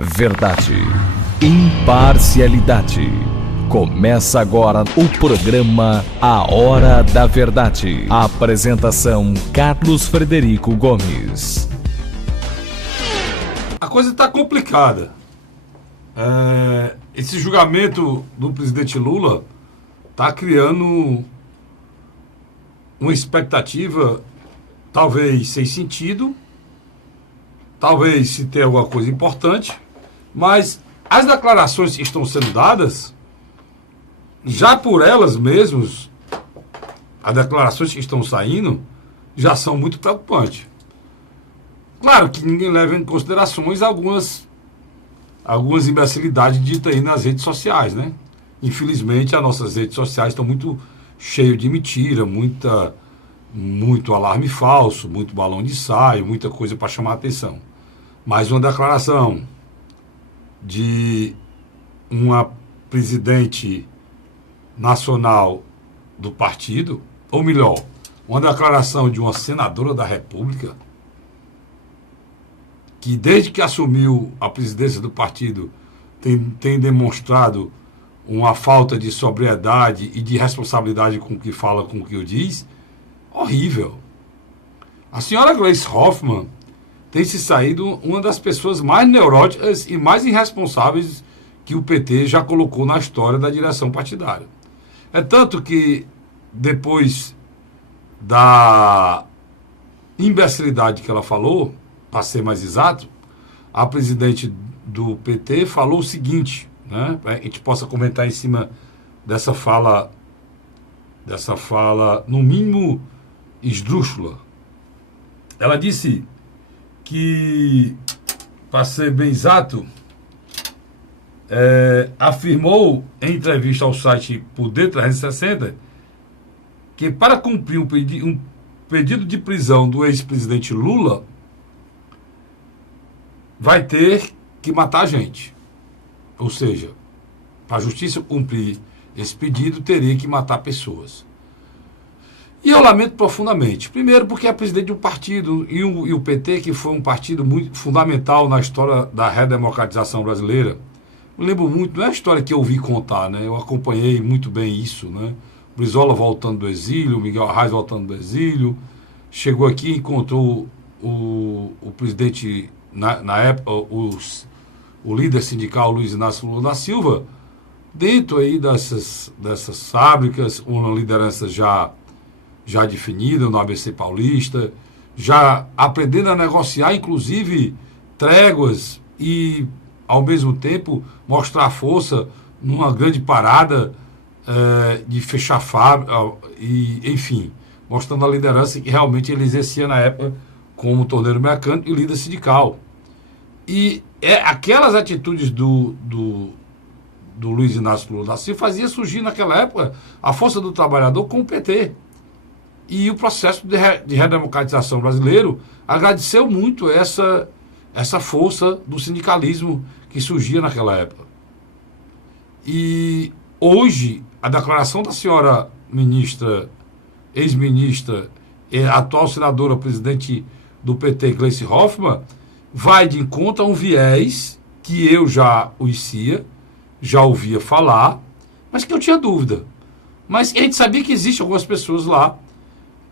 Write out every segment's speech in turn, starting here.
Verdade, imparcialidade. Começa agora o programa A Hora da Verdade. A apresentação: Carlos Frederico Gomes. A coisa está complicada. Esse julgamento do presidente Lula está criando uma expectativa, talvez sem sentido, talvez se tenha alguma coisa importante, mas as declarações que estão sendo dadas, já por elas mesmas, as declarações que estão saindo, já são muito preocupantes. Claro que ninguém leva em considerações algumas imbecilidades ditas aí nas redes sociais, né? Infelizmente, as nossas redes sociais estão muito cheias de mentira, muito alarme falso, muito balão de ensaio, muita coisa para chamar a atenção. Mas uma declaração de uma presidente nacional do partido, ou melhor, uma declaração de uma senadora da República, que desde que assumiu a presidência do partido tem demonstrado uma falta de sobriedade e de responsabilidade com o que fala, com o que diz, horrível. A senhora Gleisi Hoffmann tem se saído uma das pessoas mais neuróticas e mais irresponsáveis que o PT já colocou na história da direção partidária. É tanto que, depois da imbecilidade que ela falou, para ser mais exato, a presidente do PT falou o seguinte, né, para que a gente possa comentar em cima dessa fala, no mínimo, esdrúxula. Ela disse que, para ser bem exato, afirmou em entrevista ao site Poder 360 que, para cumprir um pedido de prisão do ex-presidente Lula, vai ter que matar gente. Ou seja, para a justiça cumprir esse pedido, teria que matar pessoas. E eu lamento profundamente. Primeiro, porque é presidente de um partido, e o PT, que foi um partido muito fundamental na história da redemocratização brasileira. Eu lembro muito, não é a história que eu ouvi contar, né? Eu acompanhei muito bem isso, né? Brizola voltando do exílio, Miguel Arraes voltando do exílio, chegou aqui e encontrou o presidente, na época, o líder sindical Luiz Inácio Lula da Silva, dentro aí dessas fábricas, uma liderança já definida no ABC Paulista, já aprendendo a negociar, inclusive, tréguas e, ao mesmo tempo, mostrar força numa grande parada de fechar fábrica, e, enfim, mostrando a liderança que realmente ele exercia na época como torneiro mecânico e líder sindical. E aquelas atitudes do Luiz Inácio Lula da Silva fazia surgir naquela época a força do trabalhador com o PT. E o processo de redemocratização brasileiro agradeceu muito essa força do sindicalismo que surgia naquela época. E hoje, a declaração da senhora ministra, ex-ministra, atual senadora, presidente do PT, Gleisi Hoffmann, vai de encontro a um viés que eu já conhecia, já ouvia falar, mas que eu tinha dúvida. Mas a gente sabia que existem algumas pessoas lá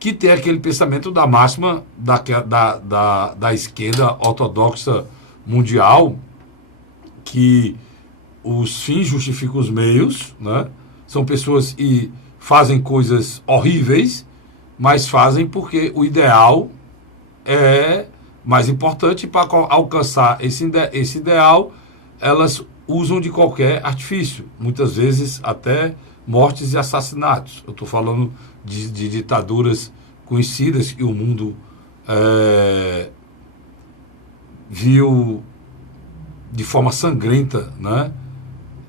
que tem aquele pensamento da máxima da esquerda ortodoxa mundial, que os fins justificam os meios, né? São pessoas que fazem coisas horríveis, mas fazem porque o ideal é mais importante. Para alcançar esse ideal, elas usam de qualquer artifício, muitas vezes até mortes e assassinatos. Eu estou falando de ditaduras conhecidas que o mundo viu de forma sangrenta, né,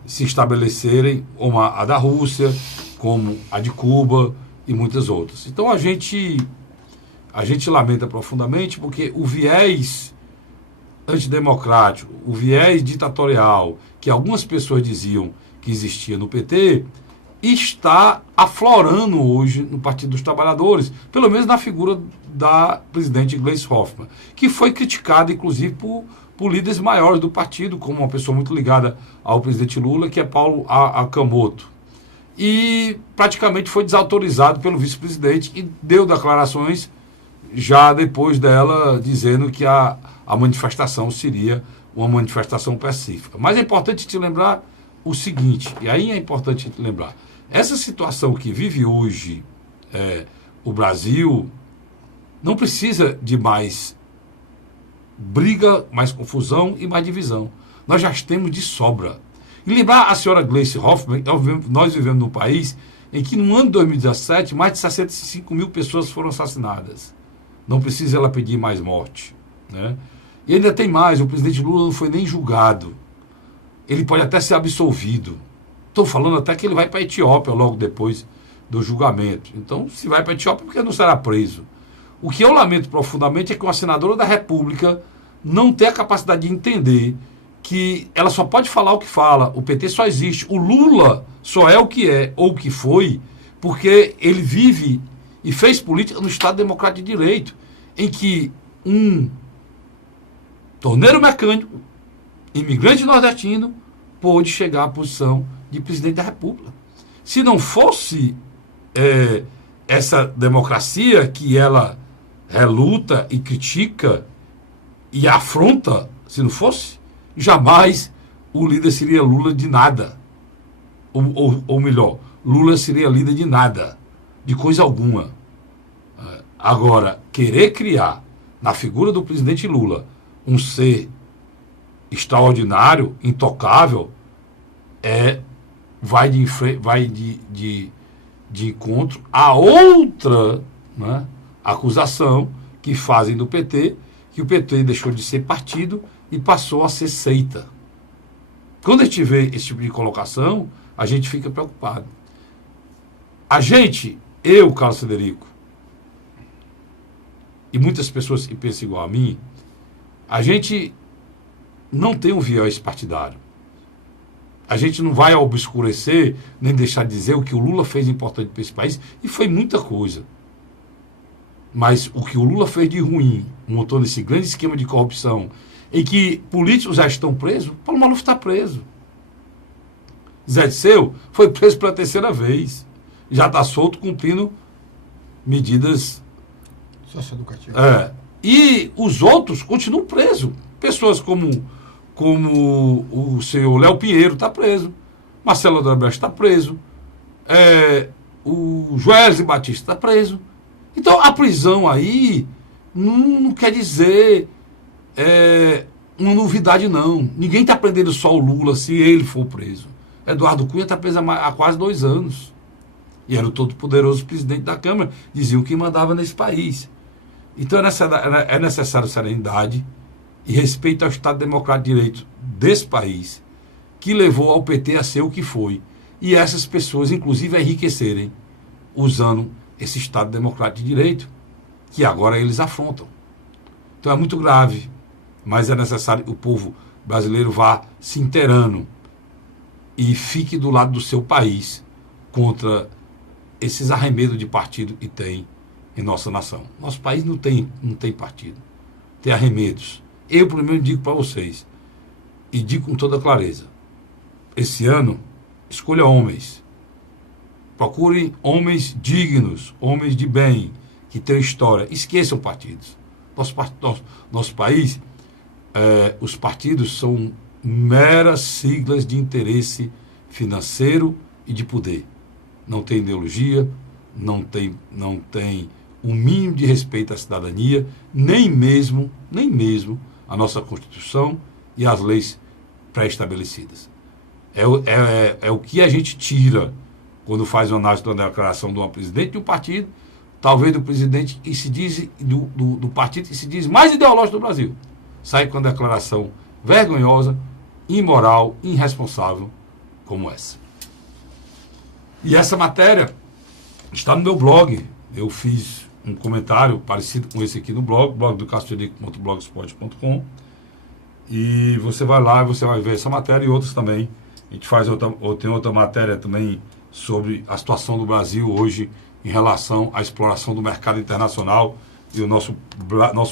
se estabelecerem, como a da Rússia, como a de Cuba e muitas outras. Então a gente lamenta profundamente, porque o viés antidemocrático, o viés ditatorial, que algumas pessoas diziam que existia no PT, está aflorando hoje no Partido dos Trabalhadores, pelo menos na figura da presidente Gleisi Hoffmann, que foi criticada, inclusive, por por líderes maiores do partido, como uma pessoa muito ligada ao presidente Lula, que é Paulo Akamoto. E praticamente foi desautorizado pelo vice-presidente e deu declarações já depois dela dizendo que a manifestação seria uma manifestação pacífica. Mas é importante te lembrar o seguinte, e aí é importante te lembrar, essa situação que vive hoje o Brasil não precisa de mais briga, mais confusão e mais divisão. Nós já temos de sobra. E lembrar a senhora Gleice Hoffmann, nós vivemos num país em que no ano de 2017 mais de 65 mil pessoas foram assassinadas. Não precisa ela pedir mais morte, né? E ainda tem mais, o presidente Lula não foi nem julgado. Ele pode até ser absolvido. Estou falando até que ele vai para a Etiópia logo depois do julgamento. Então, se vai para a Etiópia, por que não será preso? O que eu lamento profundamente é que uma senadora da República não tem a capacidade de entender que ela só pode falar o que fala, o PT só existe, o Lula só é o que é ou o que foi, porque ele vive e fez política no Estado Democrático de Direito, em que um torneiro mecânico, imigrante nordestino, pôde chegar à posição de presidente da República. Se não fosse essa democracia que ela reluta e critica e afronta, se não fosse, jamais o líder seria Lula de nada. Ou melhor, Lula seria líder de nada, de coisa alguma. Agora, querer criar na figura do presidente Lula um ser extraordinário, intocável, vai de encontro a outra, né, acusação que fazem do PT, que o PT deixou de ser partido e passou a ser seita. Quando a gente vê esse tipo de colocação, a gente fica preocupado. Eu, Carlos Frederico, e muitas pessoas que pensam igual a mim, a gente não tem um viés partidário. A gente não vai obscurecer, nem deixar de dizer o que o Lula fez importante para esse país, e foi muita coisa. Mas o que o Lula fez de ruim, montou nesse grande esquema de corrupção, em que políticos já estão presos, Paulo Maluf está preso. Zé Disseu foi preso pela terceira vez. Já está solto, cumprindo medidas socioeducativas. E os outros continuam presos. Pessoas como o senhor Léo Pinheiro está preso, Marcelo Odebrecht está preso, o Joesley Batista está preso. Então a prisão aí não quer dizer uma novidade, não. Ninguém está prendendo só o Lula se ele for preso. Eduardo Cunha está preso há quase 2 anos. E era o todo-poderoso presidente da Câmara, diziam que mandava nesse país. Então é necessário serenidade e respeito ao Estado Democrático de Direito desse país, que levou ao PT a ser o que foi. E essas pessoas, inclusive, a enriquecerem usando esse Estado Democrático de Direito, que agora eles afrontam. Então é muito grave, mas é necessário que o povo brasileiro vá se inteirando e fique do lado do seu país contra esses arremedos de partido que tem em nossa nação. Nosso país não tem partido, tem arremedos. Eu, primeiro, digo para vocês, e digo com toda clareza, esse ano, escolha homens. Procurem homens dignos, homens de bem, que tenham história. Esqueçam partidos. Nosso país, os partidos são meras siglas de interesse financeiro e de poder. Não tem ideologia, não tem o mínimo de respeito à cidadania, nem mesmo a nossa Constituição e as leis pré-estabelecidas. É o que a gente tira quando faz uma análise de uma declaração de uma presidente de um partido, talvez do presidente que se diz, do partido que se diz mais ideológico do Brasil. Sai com uma declaração vergonhosa, imoral, irresponsável como essa. E essa matéria está no meu blog. Eu fiz um comentário parecido com esse aqui no blog do castelico.blogspot.com, e você vai lá e você vai ver essa matéria e outras também. A gente tem outra matéria também sobre a situação do Brasil hoje em relação à exploração do mercado internacional, e o nosso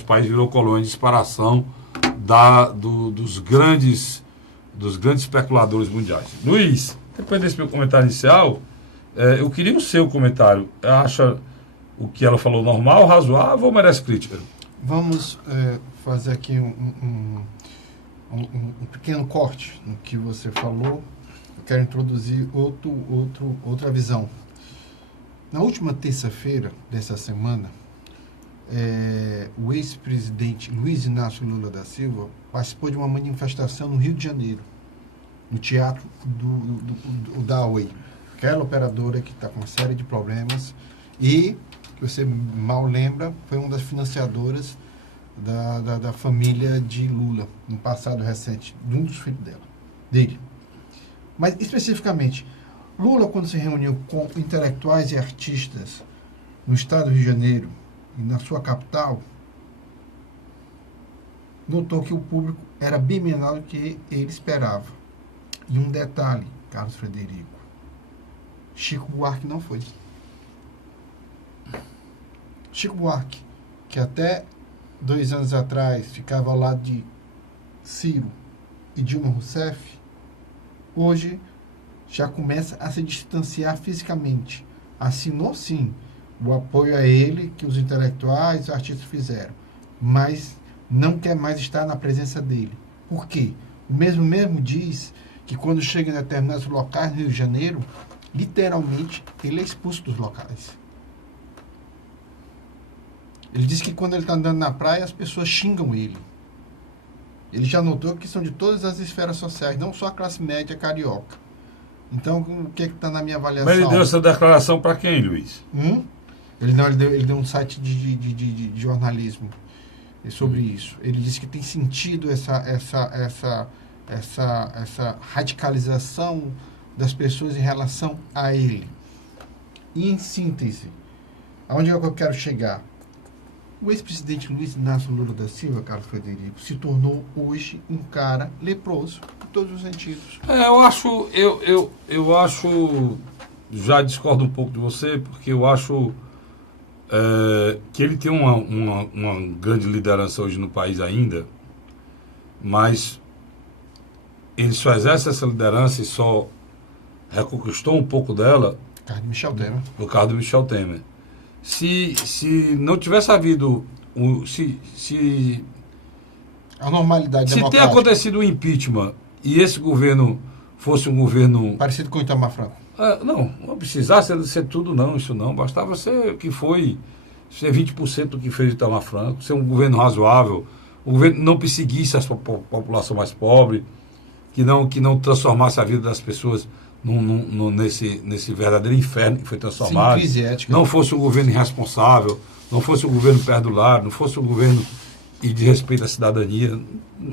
país virou colônia de exploração dos grandes especuladores mundiais. Luiz, depois desse meu comentário inicial, eu queria o seu comentário. Acha o que ela falou normal, razoável ou merece crítica? Vamos fazer aqui um pequeno corte no que você falou. Eu quero introduzir outra visão. Na última terça-feira dessa semana, o ex-presidente Luiz Inácio Lula da Silva participou de uma manifestação no Rio de Janeiro, no teatro do Huawei, aquela operadora que está com uma série de problemas e, que você mal lembra, foi uma das financiadoras da família de Lula, no passado recente, de um dos filhos dele. Mas, especificamente, Lula, quando se reuniu com intelectuais e artistas no estado do Rio de Janeiro e na sua capital, notou que o público era bem menor do que ele esperava. E um detalhe, Carlos Frederico, Chico Buarque não foi. Chico Buarque, que até 2 anos atrás ficava ao lado de Ciro e Dilma Rousseff, hoje já começa a se distanciar fisicamente. Assinou, sim, o apoio a ele que os intelectuais e os artistas fizeram, mas não quer mais estar na presença dele. Por quê? O mesmo diz que quando chega em determinados locais no Rio de Janeiro, literalmente, ele é expulso dos locais. Ele diz que quando ele está andando na praia, as pessoas xingam ele. Ele já notou que são de todas as esferas sociais, não só a classe média carioca. Então, o que está na minha avaliação? Mas ele deu essa declaração para quem, Luiz? Ele deu um site de jornalismo sobre isso. Ele disse que tem sentido essa radicalização das pessoas em relação a ele. E, em síntese, aonde é que eu quero chegar? O ex-presidente Luiz Inácio Lula da Silva, Carlos Frederico, se tornou hoje um cara leproso, em todos os sentidos. Eu acho, já discordo um pouco de você, porque eu acho que ele tem uma grande liderança hoje no país ainda, mas ele só exerce essa liderança e só reconquistou um pouco dela no caso do Michel Temer. Se não tivesse havido a normalidade se tem acontecido o impeachment e esse governo fosse um governo parecido com o Itamar Franco, não precisasse ser tudo, não, isso não, bastava ser o que foi, ser 20% do que fez o Itamar Franco, ser um governo razoável, o governo não perseguisse a população mais pobre, que não transformasse a vida das pessoas nesse verdadeiro inferno que foi transformado. Sim, crise ética. Não fosse um governo irresponsável, não fosse um governo perdulário, não fosse um governo de respeito à cidadania.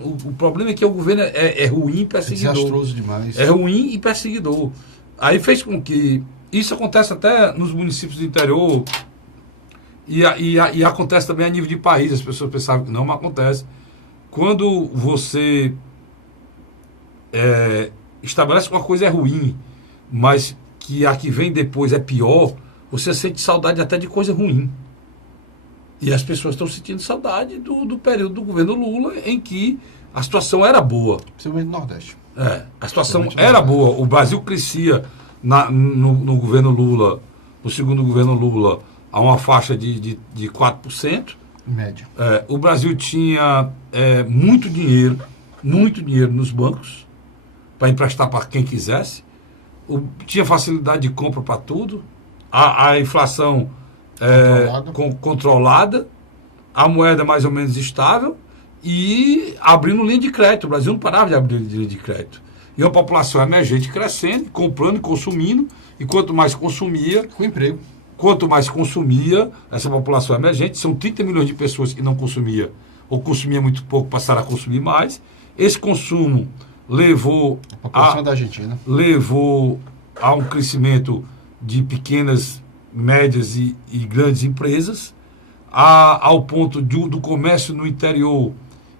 O problema é que o governo é ruim e perseguidor. É desastroso demais. É ruim e perseguidor. Aí fez com que isso acontece até nos municípios do interior e acontece também a nível de país. As pessoas pensavam que não, mas acontece. Quando você estabelece que uma coisa é ruim, mas que a que vem depois é pior, você sente saudade até de coisa ruim. E as pessoas estão sentindo saudade do período do governo Lula, em que a situação era boa. Principalmente no Nordeste. A situação era boa. O Brasil crescia no governo Lula, no segundo governo Lula, a uma faixa de 4%. Em média. O Brasil tinha muito dinheiro nos bancos, para emprestar para quem quisesse, tinha facilidade de compra para tudo, a inflação controlada, a moeda mais ou menos estável e abrindo linha de crédito. O Brasil não parava de abrir linha de crédito. E uma população emergente crescendo, comprando e consumindo, e quanto mais consumia, com emprego. Quanto mais consumia essa população emergente, são 30 milhões de pessoas que não consumia ou consumia muito pouco, passaram a consumir mais. Esse consumo levou da Argentina. Levou a um crescimento de pequenas, médias e grandes empresas, ao ponto do comércio no interior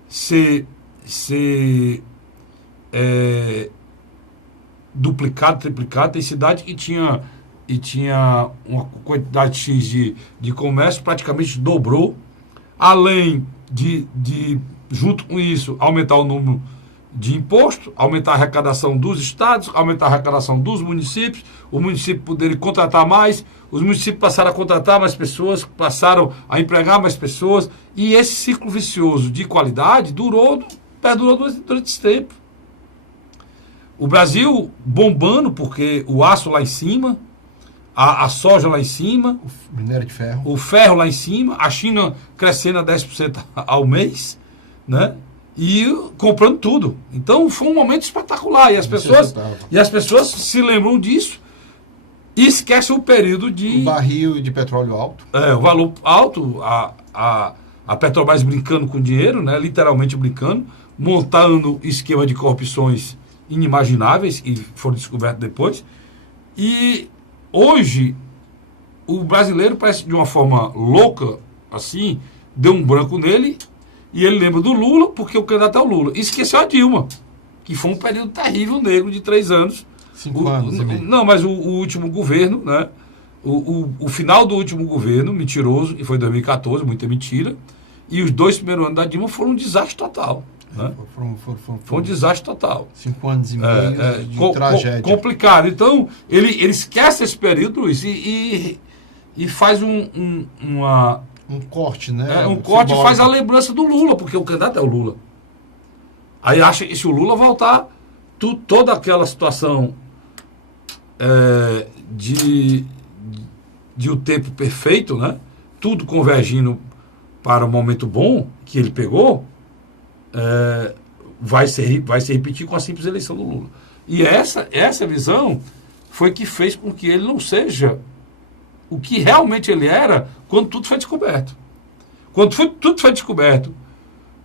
ser duplicado, triplicado. Tem cidade que tinha uma quantidade X de comércio, praticamente dobrou, além de junto com isso, aumentar o número de imposto, aumentar a arrecadação dos estados, aumentar a arrecadação dos municípios, o município poder contratar mais, os municípios passaram a contratar mais pessoas, passaram a empregar mais pessoas, e esse ciclo vicioso de qualidade perdurou durante esse tempo. O Brasil bombando, porque o aço lá em cima, a soja lá em cima, O minério de ferro. o ferro lá em cima, a China crescendo a 10% ao mês, né? E comprando tudo. Então foi um momento espetacular. E as pessoas se lembram disso e esquecem o período de. O barril de petróleo alto. O valor alto, a Petrobras brincando com dinheiro, né? Literalmente brincando, montando esquema de corrupções inimagináveis e foram descobertos depois. E hoje o brasileiro parece de uma forma louca, assim, deu um branco nele. E ele lembra do Lula, porque o candidato é o Lula. E esqueceu a Dilma, que foi um período terrível negro de 3 anos. 5 anos e meio. Não, mas o último governo, né? O final do último governo, mentiroso, e foi em 2014, muita mentira. E os 2 primeiros anos da Dilma foram um desastre total. Né? Foi um desastre total. 5 anos e meio de tragédia. Complicado. Então, ele esquece esse período, Luiz, e faz um corte, né? Um corte e faz a lembrança do Lula, porque o candidato é o Lula. Aí acha que se o Lula voltar, toda aquela situação de o tempo perfeito, né? Tudo convergindo para o momento bom que ele pegou, vai se repetir com a simples eleição do Lula. E essa visão foi que fez com que ele não seja o que realmente ele era quando tudo foi descoberto. Tudo foi descoberto,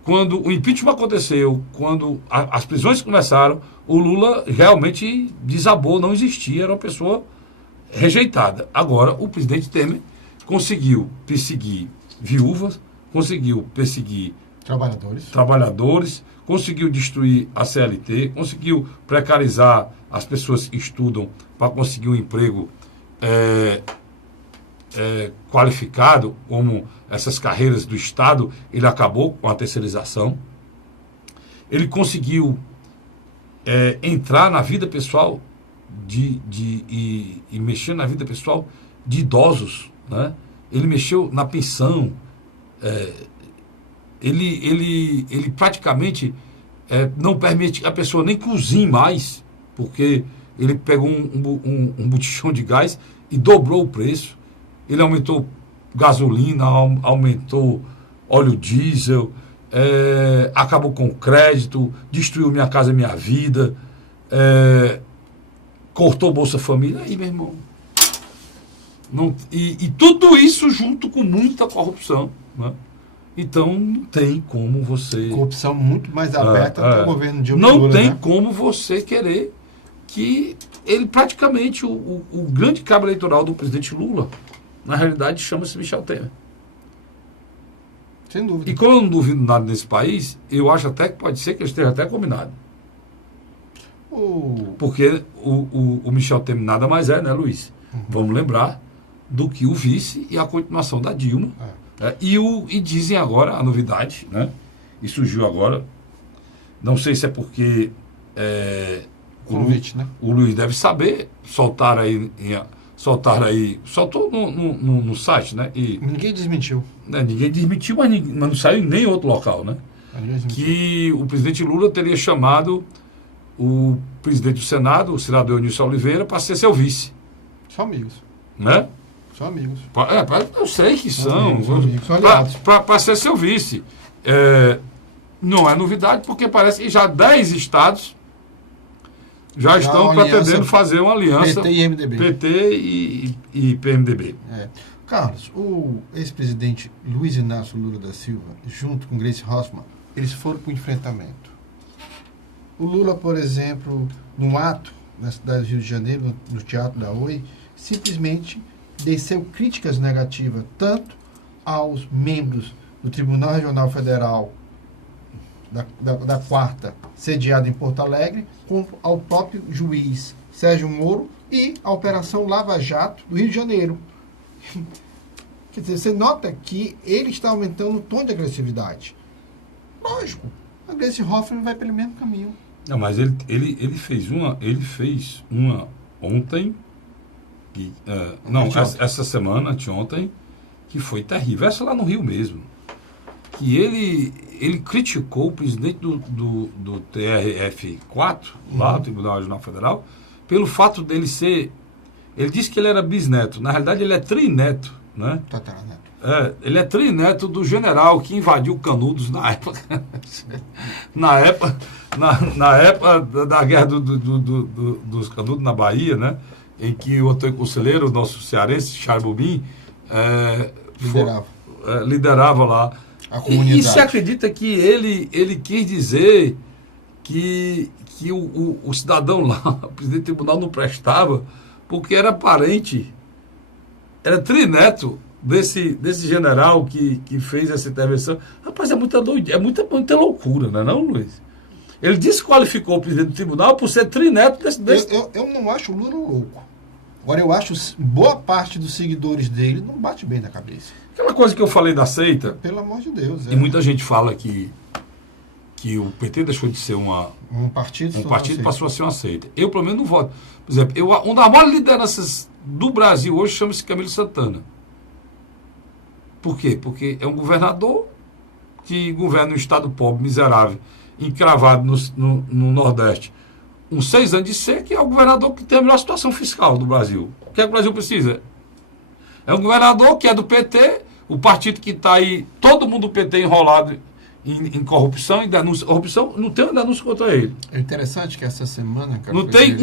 quando o impeachment aconteceu, quando as prisões começaram, o Lula realmente desabou, não existia, era uma pessoa rejeitada. Agora, o presidente Temer conseguiu perseguir viúvas, conseguiu perseguir trabalhadores, conseguiu destruir a CLT, conseguiu precarizar as pessoas que estudam para conseguir um emprego qualificado, como essas carreiras do Estado. Ele acabou com a terceirização. Ele conseguiu entrar na vida pessoal e mexer na vida pessoal de idosos, né? Ele mexeu na pensão. Ele praticamente não permite que a pessoa nem cozinhe mais, porque ele pegou um botijão de gás e dobrou o preço. Ele aumentou gasolina, aumentou óleo diesel, acabou com o crédito, destruiu Minha Casa Minha Vida, cortou Bolsa Família. Aí, meu irmão. E tudo isso junto com muita corrupção, né? Então não tem como você. Corrupção muito mais aberta do que o governo de Lula. Não tem como você querer que ele praticamente, o grande cabo eleitoral do presidente Lula, na realidade, chama-se Michel Temer. Sem dúvida. E como eu não duvido nada nesse país, eu acho até que pode ser que esteja até combinado. Porque o Michel Temer nada mais é, né, Luiz? Vamos lembrar do que o vice e a continuação da Dilma. E dizem agora, a novidade, né? E surgiu agora, não sei se é porque convite, né? O Luiz deve saber, soltou no site, né? E ninguém desmentiu. Ninguém desmentiu, mas não saiu em nem outro local, né? Que o presidente Lula teria chamado o presidente do Senado, o senador Nilson Oliveira, para ser seu vice. São amigos. Né? São amigos. Eu sei que são. Aliados. Para ser seu vice. Não é novidade, porque parece que já 10 estados já estão pretendendo fazer uma aliança. PT e MDB. PT e PMDB. Carlos, o ex-presidente Luiz Inácio Lula da Silva, junto com Gleice Hoffmann, eles foram para o enfrentamento. O Lula, por exemplo, num ato na cidade do Rio de Janeiro, no Teatro da Oi, simplesmente desceu críticas negativas tanto aos membros do Tribunal Regional Federal da Quarta, sediado em Porto Alegre, como ao próprio juiz Sérgio Moro e a Operação Lava Jato do Rio de Janeiro. Quer dizer, você nota que ele está aumentando o tom de agressividade. Lógico. A Gleisi Hoffmann vai pelo mesmo caminho. Não, mas ele fez uma ontem, essa semana, anteontem, que foi terrível. Essa lá no Rio mesmo. Que ele criticou o presidente do TRF4, lá do Tribunal Regional Federal, pelo fato dele ser... Ele disse que ele era bisneto. Na realidade, ele é trineto, né? Tataraneto. Ele é trineto do general que invadiu Canudos na época... na época da guerra dos Canudos na Bahia, né? Em que o Antônio Conselheiro, o nosso cearense, Charles Bobin, liderava lá. A comunidade. E se acredita que ele quis dizer que o cidadão lá, o presidente do tribunal, não prestava, porque era parente, era trineto desse general que fez essa intervenção. Rapaz, é muita doideira, muita loucura, não é não, Luiz? Ele desqualificou o presidente do tribunal por ser trineto desse... Eu não acho o Lula louco. Agora, eu acho boa parte dos seguidores dele não bate bem na cabeça. Aquela coisa que eu falei da seita... Pelo amor de Deus. E muita gente fala que o PT deixou de ser um partido e passou a ser uma seita. Eu, pelo menos, não voto. Por exemplo, uma das maiores lideranças do Brasil hoje chama-se Camilo Santana. Por quê? Porque é um governador que governa um estado pobre, miserável, encravado no Nordeste, uns 6 anos de ser, que é o governador que tem a melhor situação fiscal do Brasil. O que é que o Brasil precisa? É um governador que é do PT, o partido que está aí, todo mundo do PT enrolado em corrupção, em denúncia. Corrupção, não tem uma denúncia contra ele. É interessante que essa semana... Cara, não tem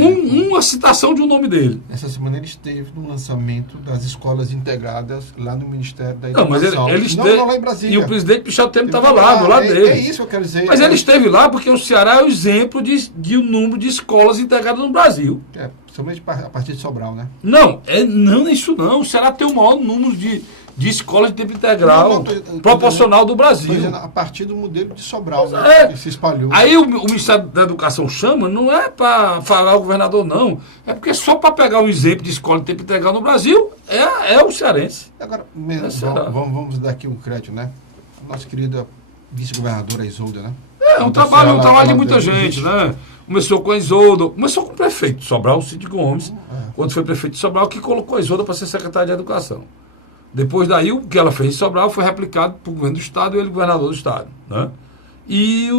uma citação de um nome dele. Essa semana ele esteve no lançamento das escolas integradas lá no Ministério da Educação. Não, mas ele esteve... Não, lá em Brasília. E o presidente Michel Temer estava lá, do lado dele. É isso que eu quero dizer. Mas ele esteve lá porque o Ceará é o exemplo de um número de escolas integradas no Brasil. Principalmente a partir de Sobral, né? Não é isso não. O Ceará tem o maior número de escolas de tempo integral proporcional do Brasil. A partir do modelo de Sobral, né, que se espalhou. Aí o Ministério da Educação chama, não é para falar o governador, não. É porque só para pegar um exemplo de escola de tempo integral no Brasil é o cearense. Agora, vamos dar aqui um crédito, né? Nossa querida vice-governadora Isolda, né? É um trabalho de muita gente, né? Começou com a Isolda, começou com o prefeito de Sobral, o Cid Gomes, quando foi prefeito de Sobral, que colocou a Isolda para ser secretária de Educação. Depois daí, o que ela fez em Sobral foi replicado para o governo do Estado e ele governador do Estado. Né? E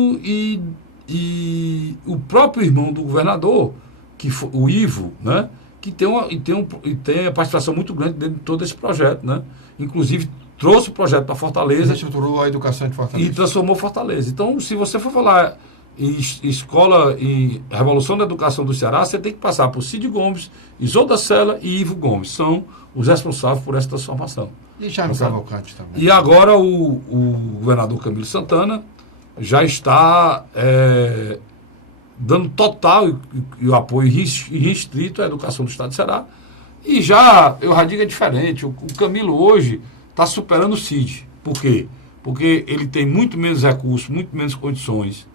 o próprio irmão do governador, que foi o Ivo, né? Que tem a participação muito grande dentro de todo esse projeto. Né? Inclusive, trouxe o projeto para Fortaleza. Ele estruturou a educação de Fortaleza. E transformou Fortaleza. Então, se você for falar em escola, em Revolução da Educação do Ceará, você tem que passar por Cid Gomes, Isolda Sela e Ivo Gomes. São os responsáveis por essa transformação. E Jaime Cavalcante também. E agora o governador Camilo Santana já está dando total e o apoio restrito à educação do Estado do Ceará. E eu já digo, é diferente. O Camilo hoje está superando o Cid. Por quê? Porque ele tem muito menos recursos, muito menos condições,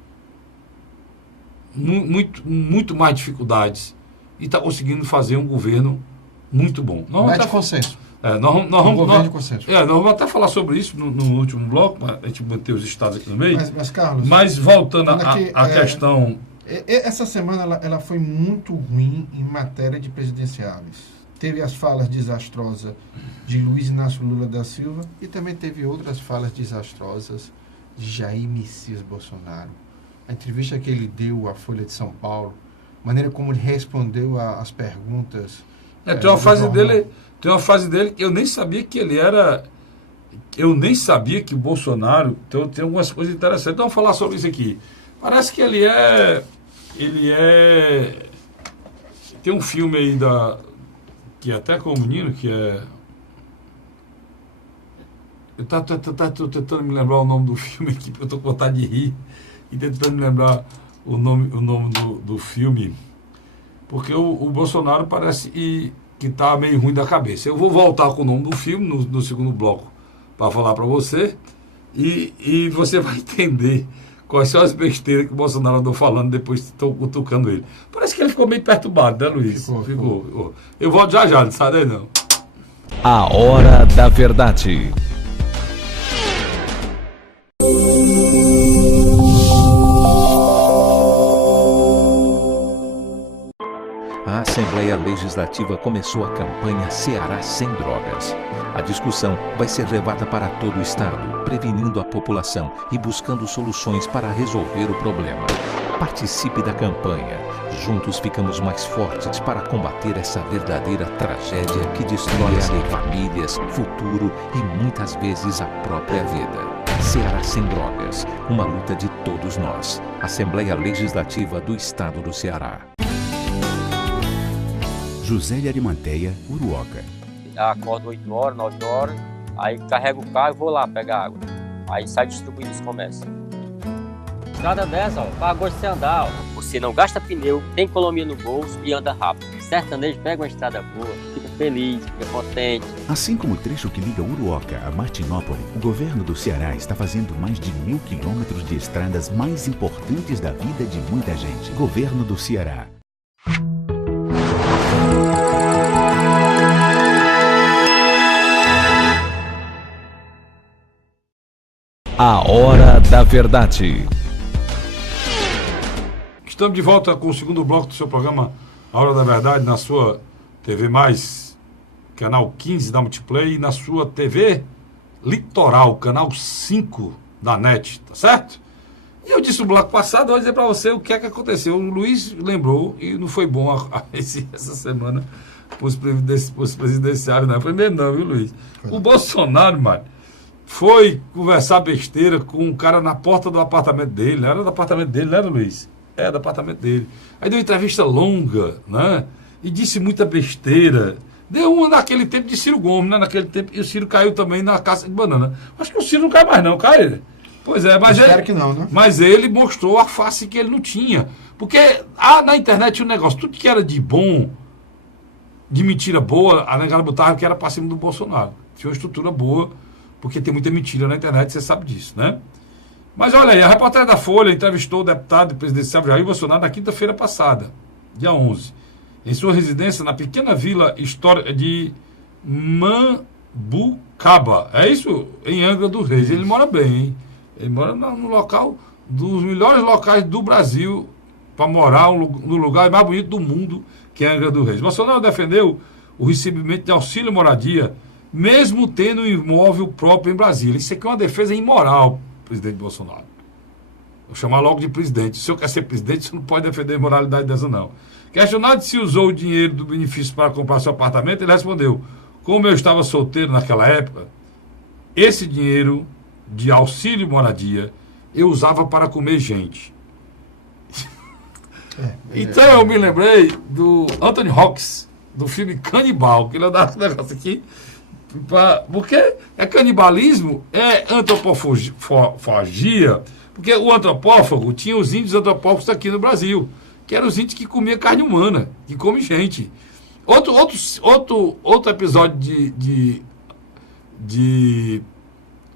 muito mais dificuldades e está conseguindo fazer um governo muito bom. Mete consenso. Nós vamos até falar sobre isso no último bloco, a gente manter os estados aqui no meio. Mas Carlos... Mas voltando à questão... Essa semana ela foi muito ruim em matéria de presidenciáveis. Teve as falas desastrosas de Luiz Inácio Lula da Silva e também teve outras falas desastrosas de Jair Messias Bolsonaro. A entrevista que ele deu à Folha de São Paulo, a maneira como ele respondeu às perguntas... Tem uma fase dele que eu nem sabia que ele era... Eu nem sabia que o Bolsonaro... Tem algumas coisas interessantes. Então, vamos falar sobre isso aqui. Parece que ele é... Tem um filme aí que é até com o menino, que é... Eu tô tentando me lembrar o nome do filme aqui, porque eu tô com vontade de rir. E tentando me lembrar o nome do filme. Porque o Bolsonaro parece que está meio ruim da cabeça. Eu vou voltar com o nome do filme no segundo bloco para falar para você e você vai entender quais são as besteiras que o Bolsonaro andou falando depois que estou cutucando ele. Parece que ele ficou meio perturbado, né, Luiz? Ficou. Eu volto já, não sai daí não. A Hora da Verdade. A Assembleia Legislativa começou a campanha Ceará Sem Drogas. A discussão vai ser levada para todo o estado, prevenindo a população e buscando soluções para resolver o problema. Participe da campanha. Juntos ficamos mais fortes para combater essa verdadeira tragédia que destrói famílias, futuro e muitas vezes a própria vida. Ceará Sem Drogas, uma luta de todos nós. Assembleia Legislativa do Estado do Ceará. José de Arimanteia, Uruoca. Acordo 8 horas, 9 horas, aí carrego o carro e vou lá pegar água. Aí sai distribuindo os comércios. Estrada dessa, ó, para gosto de você andar, ó. Você não gasta pneu, tem economia no bolso e anda rápido. Sertanejo pega uma estrada boa, fica feliz, fica contente. Assim como o trecho que liga Uruoca a Martinópole, o governo do Ceará está fazendo mais de 1.000 quilômetros de estradas mais importantes da vida de muita gente. Governo do Ceará. A Hora da Verdade. Estamos de volta com o segundo bloco do seu programa A Hora da Verdade, na sua TV Mais, canal 15 da Multiplay, e na sua TV Litoral, canal 5 da NET, tá certo? E eu disse no bloco passado, vou dizer para você o que é que aconteceu. O Luiz lembrou, e não foi bom essa semana para os presidenciários, não. Primeiro não, viu, Luiz? O Bolsonaro, mano, foi conversar besteira com um cara na porta do apartamento dele. Era do apartamento dele, não era, Luiz? É, do apartamento dele. Aí deu uma entrevista longa, né? E disse muita besteira. Deu uma naquele tempo de Ciro Gomes, né? Naquele tempo, e o Ciro caiu também na caça de banana. Acho que o Ciro não cai mais não, cai ele. Pois é, mas espero que não, né? Mas ele mostrou a face que ele não tinha. Porque na internet o negócio, tudo que era de bom, de mentira boa, a negada botava que era pra cima do Bolsonaro. Tinha uma estrutura boa, porque tem muita mentira na internet, você sabe disso, né? Mas olha aí, a repórter da Folha entrevistou o deputado presidencial Jair Bolsonaro na quinta-feira passada, dia 11, em sua residência na pequena vila histórica de Mambucaba. É isso? Em Angra dos Reis. Ele mora bem, hein? Ele mora no local, dos melhores locais do Brasil para morar no lugar mais bonito do mundo, que é Angra dos Reis. Bolsonaro defendeu o recebimento de auxílio moradia, mesmo tendo um imóvel próprio em Brasília. Isso aqui é uma defesa imoral, presidente Bolsonaro. Vou chamar logo de presidente. Se o senhor quer ser presidente, você não pode defender moralidade dessa, não. Questionado se usou o dinheiro do benefício para comprar seu apartamento, ele respondeu: como eu estava solteiro naquela época, esse dinheiro de auxílio moradia eu usava para comer gente. Então eu me lembrei do Anthony Hawks, do filme Canibal, que ele dá esse negócio aqui. Porque é canibalismo, é antropofagia, porque o antropófago tinha os índios antropófagos aqui no Brasil, que eram os índios que comiam carne humana, que comem gente. Outro episódio de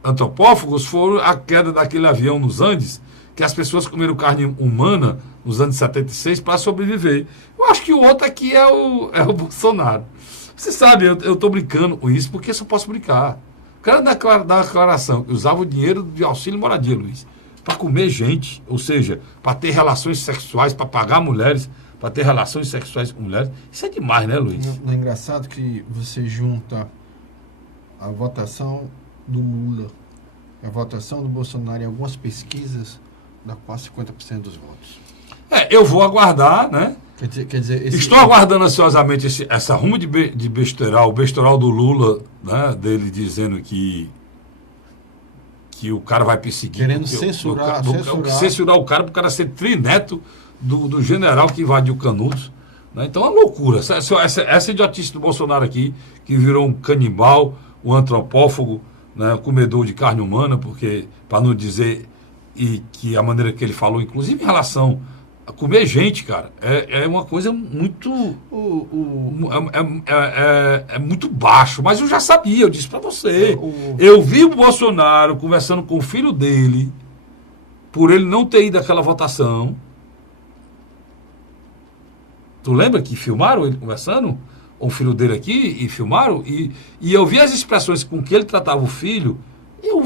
antropófagos foram a queda daquele avião nos Andes, que as pessoas comeram carne humana nos anos 76 para sobreviver. Eu acho que o outro aqui é o Bolsonaro. Você sabe, eu estou brincando com isso porque eu só posso brincar. O cara da declaração que usava o dinheiro de auxílio moradia, Luiz, para comer gente, ou seja, para ter relações sexuais, para pagar mulheres, para ter relações sexuais com mulheres. Isso é demais, né, Luiz? Não é engraçado que você junta a votação do Lula, a votação do Bolsonaro em algumas pesquisas, dá quase 50% dos votos. Eu vou aguardar, né? Quer dizer, estou aguardando ansiosamente essa ruma de besteiral, o besteiral do Lula, né, dele dizendo que o cara vai perseguir. Querendo censurar o cara para o cara ser trineto do general que invadiu Canudos. Né? Então é uma loucura. Essa idiotice do Bolsonaro aqui, que virou um canibal, um antropófago, né, comedor de carne humana, porque, para não dizer, e que a maneira que ele falou, inclusive em relação a comer gente, cara, é uma coisa muito é muito baixo, mas eu já sabia, eu disse para você, eu vi o Bolsonaro conversando com o filho dele, por ele não ter ido àquela votação. Tu lembra que filmaram ele conversando com o filho dele aqui, e filmaram, e eu vi as expressões com que ele tratava o filho, eu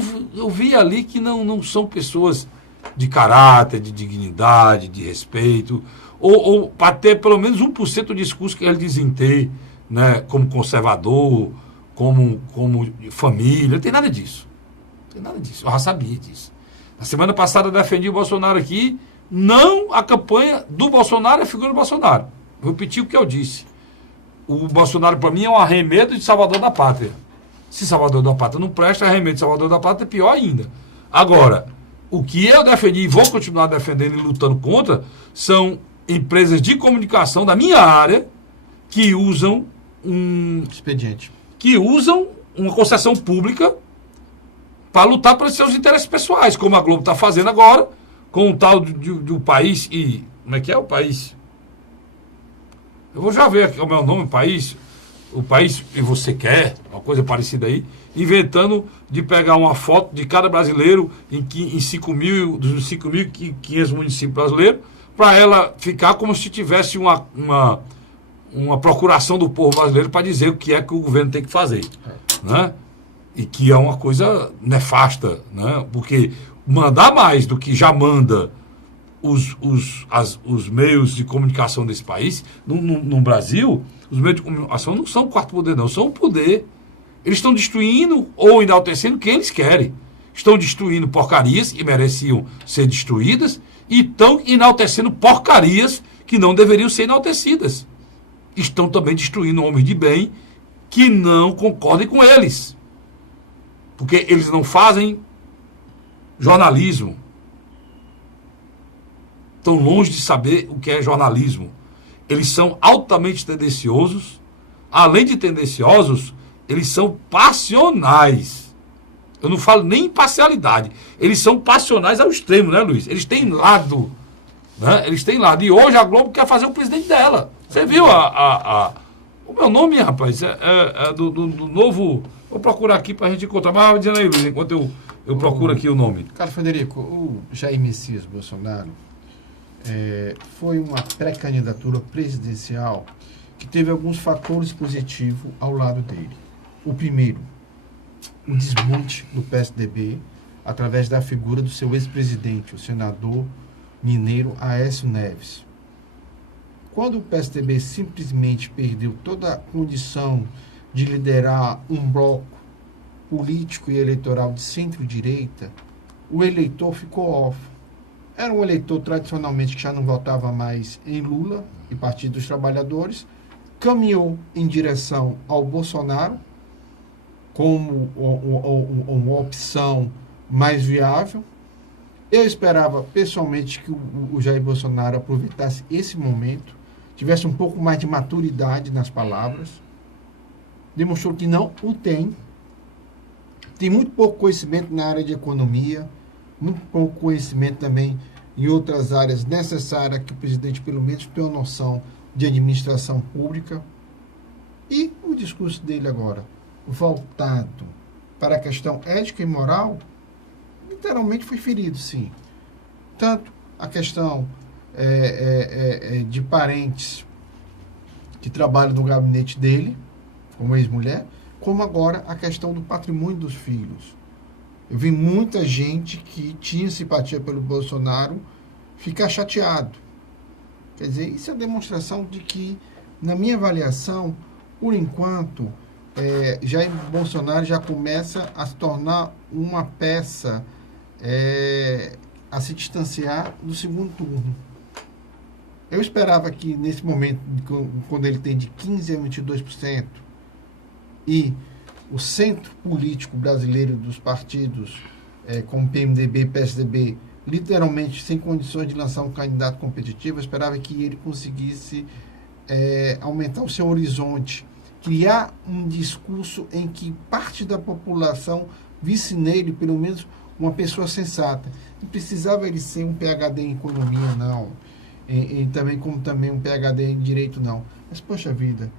vi ali que não são pessoas de caráter, de dignidade, de respeito. ou para ter pelo menos 1% do discurso que eles dizem ter, né, como conservador, como família. Não tem nada disso. Não tem nada disso. Eu já sabia disso. Na semana passada eu defendi o Bolsonaro aqui. Não a campanha do Bolsonaro e a figura do Bolsonaro. Vou repetir o que eu disse. O Bolsonaro, para mim, é um arremedo de salvador da pátria. Se salvador da pátria não presta, arremedo de salvador da pátria é pior ainda. Agora, o que eu defendi e vou continuar defendendo e lutando contra são empresas de comunicação da minha área que usam expediente. Que usam uma concessão pública para lutar pelos seus interesses pessoais, como a Globo está fazendo agora, com o tal do país e... Como é que é o país? Eu vou já ver aqui o meu nome, o país e você quer, uma coisa parecida aí, inventando de pegar uma foto de cada brasileiro em 5.000, dos 5.500 municípios brasileiros, para ela ficar como se tivesse uma procuração do povo brasileiro para dizer o que é que o governo tem que fazer, né? E que é uma coisa nefasta, né? Porque mandar mais do que já manda os meios de comunicação desse país, no Brasil, os meios de comunicação não são o quarto poder, não, são o poder. Eles estão destruindo ou enaltecendo quem eles querem. Estão destruindo porcarias e mereciam ser destruídas, e estão enaltecendo porcarias que não deveriam ser enaltecidas. Estão também destruindo homens de bem que não concordem com eles. Porque eles não fazem jornalismo. Estão longe de saber o que é jornalismo. Eles são altamente tendenciosos. Além de tendenciosos, eles são passionais. Eu não falo nem imparcialidade. Eles são passionais ao extremo, né, Luiz? Eles têm lado. Né? Eles têm lado. E hoje a Globo quer fazer o presidente dela. Você viu o meu nome, rapaz? É do novo... Vou procurar aqui para a gente encontrar. Mas vai dizendo aí, Luiz, enquanto eu procuro aqui o nome. Carlos Frederico, o Jair Messias Bolsonaro foi uma pré-candidatura presidencial que teve alguns fatores positivos ao lado dele. O primeiro, o desmonte do PSDB através da figura do seu ex-presidente, o senador mineiro Aécio Neves. Quando o PSDB simplesmente perdeu toda a condição de liderar um bloco político e eleitoral de centro-direita, o eleitor ficou órfão. Era um eleitor tradicionalmente que já não votava mais em Lula e Partido dos Trabalhadores, caminhou em direção ao Bolsonaro como uma opção mais viável. Eu esperava pessoalmente que o Jair Bolsonaro aproveitasse esse momento, tivesse um pouco mais de maturidade nas palavras. Demonstrou que não o tem. Tem muito pouco conhecimento na área de economia, muito pouco conhecimento também em outras áreas necessárias que o presidente, pelo menos, tenha uma noção de administração pública. E o discurso dele agora, voltado para a questão ética e moral, literalmente foi ferido, sim. Tanto a questão de parentes que trabalham no gabinete dele, como ex-mulher, como agora a questão do patrimônio dos filhos. Eu vi muita gente que tinha simpatia pelo Bolsonaro ficar chateado. Quer dizer, isso é demonstração de que, na minha avaliação, por enquanto, Jair Bolsonaro já começa a se tornar uma peça a se distanciar do segundo turno. Eu esperava que, nesse momento, quando ele tem de 15% a 22%, e o centro político brasileiro dos partidos, como PMDB e PSDB, literalmente sem condições de lançar um candidato competitivo, eu esperava que ele conseguisse aumentar o seu horizonte, criar um discurso em que parte da população visse nele, pelo menos, uma pessoa sensata. Não precisava ele ser um PhD em economia, não. Como também um PhD em direito, não. Mas, poxa vida,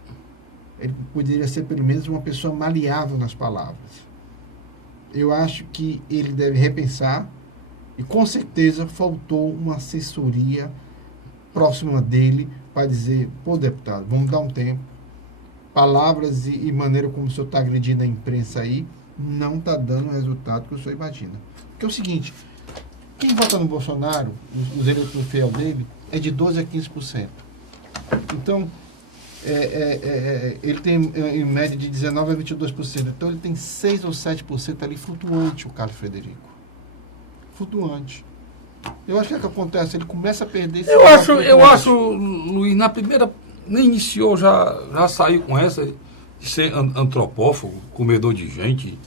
ele poderia ser pelo menos uma pessoa maleável nas palavras. Eu acho que ele deve repensar, e com certeza faltou uma assessoria próxima dele para dizer: pô, deputado, vamos dar um tempo. Palavras e maneira como o senhor está agredindo a imprensa aí não está dando o resultado que o senhor imagina. Porque é o seguinte, quem vota no Bolsonaro, os eleitores fiéis dele, é de 12% a 15%. Então, ele tem em média de 19% a 22%. Então, ele tem 6% ou 7% ali flutuante, o Carlos Frederico. Flutuante. Eu acho que é o que acontece, ele começa a perder... Eu acho, Luiz, na primeira, nem iniciou, já saiu com essa de ser antropófago, comedor de gente,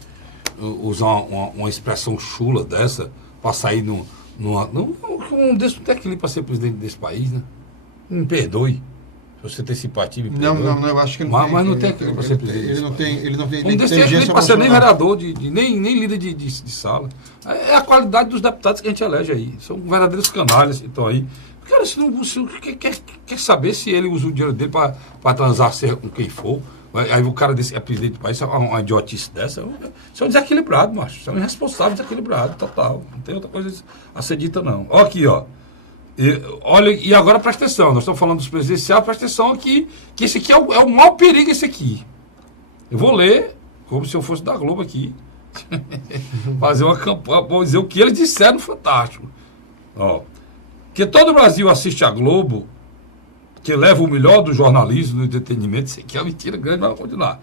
usar uma expressão chula dessa para sair um desse não tem equilíbrio para ser presidente desse país, né? Me perdoe. Se você tem simpatia, me perdoe. Não, eu acho que ele não tem. Mas não tem equilíbrio para ser presidente. Ele não tem um desse tem equilíbrio para ser nem vereador, nem líder de sala. É a qualidade dos deputados que a gente elege aí. São verdadeiros canalhas que estão aí. Cara, quer saber se ele usa o dinheiro dele para transar com quem for. Aí o cara desse é presidente do país, uma idiotice dessa. Isso é um desequilibrado, macho. Isso é um irresponsável, desequilibrado, total. Não tem outra coisa a ser dita, não. Ó aqui, ó. Olha, e agora presta atenção. Nós estamos falando dos presidenciais, presta atenção aqui, que esse aqui é o maior perigo, esse aqui. Eu vou ler, como se eu fosse da Globo aqui. Fazer uma campanha, vou dizer o que eles disseram no Fantástico. Ó. Que todo o Brasil assiste a Globo, que leva o melhor do jornalismo, do entretenimento, isso aqui é uma mentira grande, mas vamos continuar.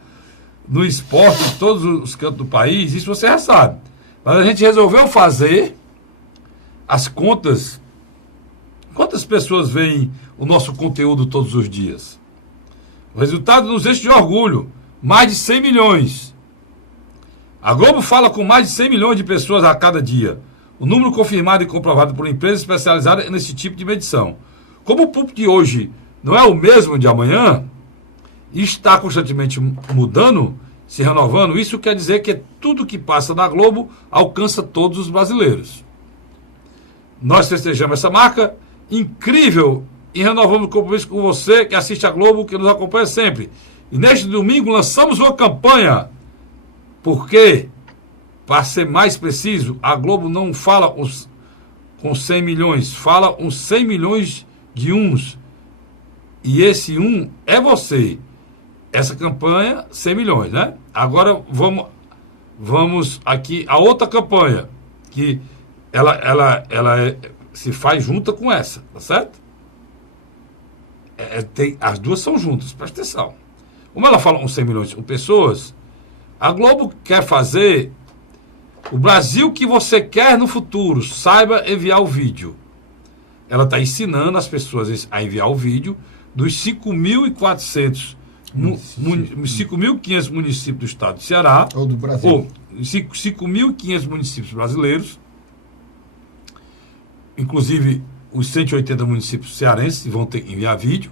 No esporte, em todos os cantos do país, isso você já sabe. Mas a gente resolveu fazer as contas. Quantas pessoas veem o nosso conteúdo todos os dias? O resultado nos enche de orgulho. Mais de 100 milhões. A Globo fala com mais de 100 milhões de pessoas a cada dia. O número confirmado e comprovado por empresas especializadas nesse tipo de medição. Como o público de hoje não é o mesmo de amanhã, e está constantemente mudando, se renovando, isso quer dizer que tudo que passa na Globo alcança todos os brasileiros. Nós festejamos essa marca incrível e renovamos o compromisso com você que assiste a Globo, que nos acompanha sempre. E neste domingo lançamos uma campanha, porque, para ser mais preciso, a Globo não fala com 100 milhões, fala uns 100 milhões de uns. E esse um é você. Essa campanha, 100 milhões, né? Agora vamos aqui a outra campanha, que ela se faz junta com essa, tá certo? As duas são juntas, presta atenção. Como ela fala com 100 milhões de pessoas, a Globo quer fazer o Brasil que você quer no futuro. Saiba enviar o vídeo. Ela está ensinando as pessoas a enviar o vídeo dos 5.400, 5.500 municípios do estado de Ceará. Ou do Brasil. Ou 5.500 municípios brasileiros. Inclusive, os 180 municípios cearenses vão ter que enviar vídeo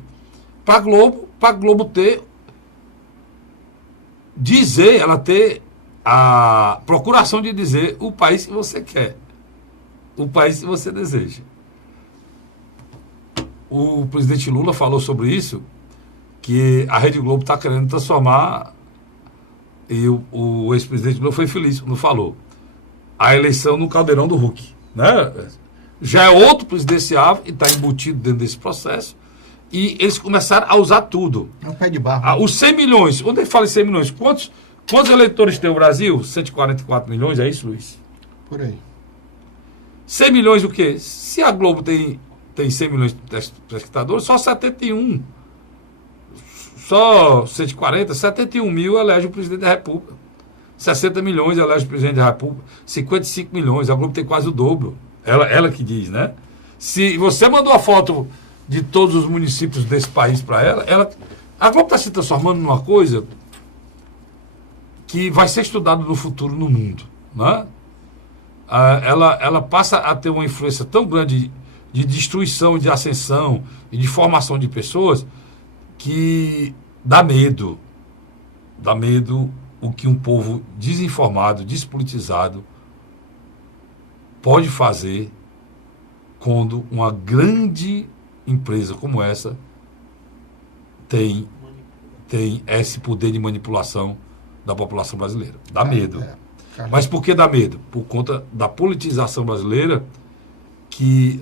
para a Globo ter a procuração de dizer o país que você quer, o país que você deseja. O presidente Lula falou sobre isso, que a Rede Globo está querendo transformar, e o ex-presidente Lula foi feliz quando falou, a eleição no caldeirão do Hulk, né? Já é outro presidenciável e está embutido dentro desse processo, e eles começaram a usar tudo. É um pé de barro. Os 100 milhões, quando ele fala em 100 milhões, quantos eleitores tem o Brasil? 144 milhões, é isso, Luiz? Por aí. 100 milhões o quê? Se a Globo tem 100 milhões de telespectadores, só 71. Só 140, 71 mil elege o presidente da República. 60 milhões elege o presidente da República. 55 milhões, a Globo tem quase o dobro. Ela que diz, né? Se você mandou a foto de todos os municípios desse país para ela, a Globo está se transformando numa coisa que vai ser estudado no futuro no mundo, né? Ela passa a ter uma influência tão grande de destruição, de ascensão e de formação de pessoas que dá medo o que um povo desinformado, despolitizado pode fazer quando uma grande empresa como essa tem esse poder de manipulação da população brasileira. Dá medo. Mas por que dá medo? Por conta da politização brasileira, que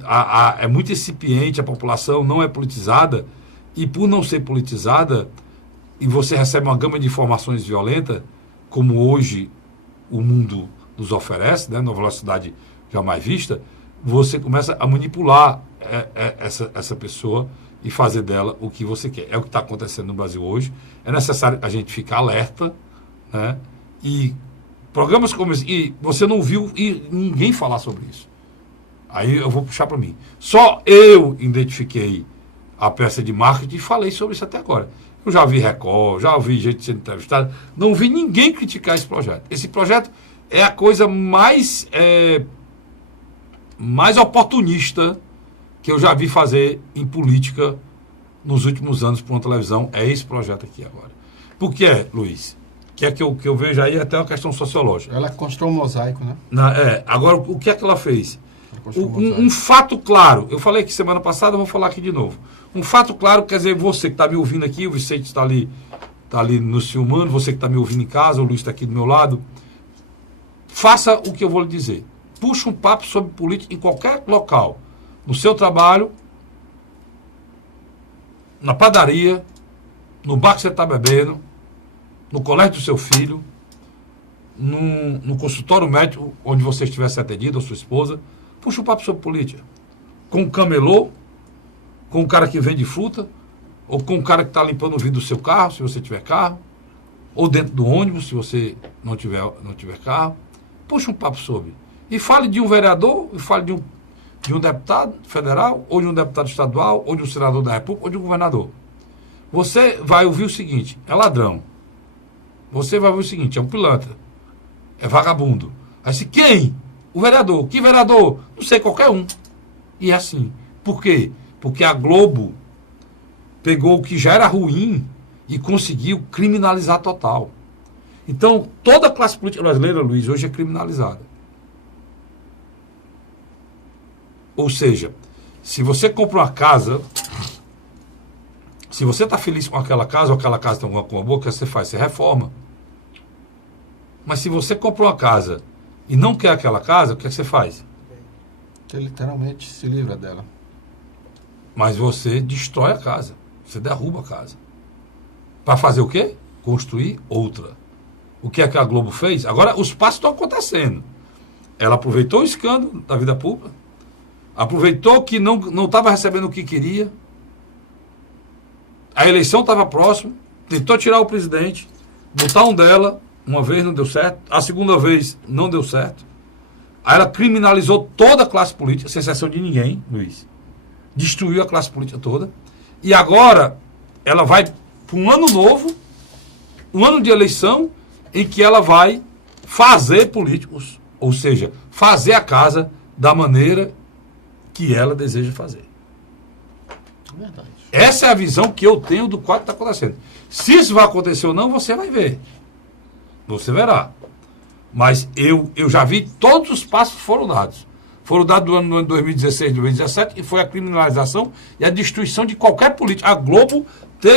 é muito incipiente, a população não é politizada, e por não ser politizada, e você recebe uma gama de informações violentas, como hoje o mundo nos oferece, né, numa velocidade jamais vista, você começa a manipular essa pessoa e fazer dela o que você quer. É o que está acontecendo no Brasil hoje. É necessário a gente ficar alerta, né? E programas como esse, e você não viu e ninguém falar sobre isso. Aí eu vou puxar para mim. Só eu identifiquei a peça de marketing e falei sobre isso até agora. Eu já vi Record, já ouvi gente sendo entrevistada, não vi ninguém criticar esse projeto. Esse projeto é a coisa mais oportunista que eu já vi fazer em política nos últimos anos por uma televisão. É esse projeto aqui agora. Por que, Luiz? Que é que eu vejo aí até uma questão sociológica. Ela constrói um mosaico, né? Agora, o que é que ela fez? Um fato claro. Eu falei aqui semana passada, eu vou falar aqui de novo. Um fato claro, quer dizer, você que está me ouvindo aqui, o Vicente está ali nos filmando, você que está me ouvindo em casa, o Luiz está aqui do meu lado. Faça o que eu vou lhe dizer. Puxa um papo sobre política em qualquer local. No seu trabalho, na padaria, no bar que você está bebendo, no colégio do seu filho, no consultório médico onde você estivesse atendido, ou sua esposa. Puxa um papo sobre política. Com o camelô, com o cara que vende fruta, ou com o cara que está limpando o vidro do seu carro, se você tiver carro, ou dentro do ônibus, se você não tiver carro. Puxa um papo sobre. E fale de um vereador, e fale de um deputado federal, ou de um deputado estadual, ou de um senador da República, ou de um governador. Você vai ouvir o seguinte: é ladrão. Você vai ouvir o seguinte: é um pilantra. É vagabundo. Aí se quem? O vereador. Que vereador? Não sei, qualquer um. E é assim. Por quê? Porque a Globo pegou o que já era ruim e conseguiu criminalizar total. Então, toda a classe política brasileira, Luiz, hoje é criminalizada. Ou seja, se você compra uma casa, se você está feliz com aquela casa, ou aquela casa tem alguma coisa boa, o que você faz? Você reforma. Mas se você compra uma casa e não quer aquela casa, o que você faz? Você literalmente se livra dela. Mas você destrói a casa. Você derruba a casa. Para fazer o quê? Construir outra. O que é que a Globo fez? Agora, os passos estão acontecendo. Ela aproveitou o escândalo da vida pública, aproveitou que não estava recebendo o que queria, a eleição estava próxima, tentou tirar o presidente, botar um dela, uma vez não deu certo, a segunda vez não deu certo. Aí ela criminalizou toda a classe política, sem exceção de ninguém, Luiz. Destruiu a classe política toda. E agora ela vai para um ano novo, um ano de eleição, em que ela vai fazer políticos, ou seja, fazer a casa da maneira que ela deseja fazer. Verdade. Essa é a visão que eu tenho do quadro que está acontecendo. Se isso vai acontecer ou não, você vai ver. Você verá. Mas eu já vi todos os passos que foram dados. Foram dados no ano 2016, 2017, e foi a criminalização e a destruição de qualquer político. A Globo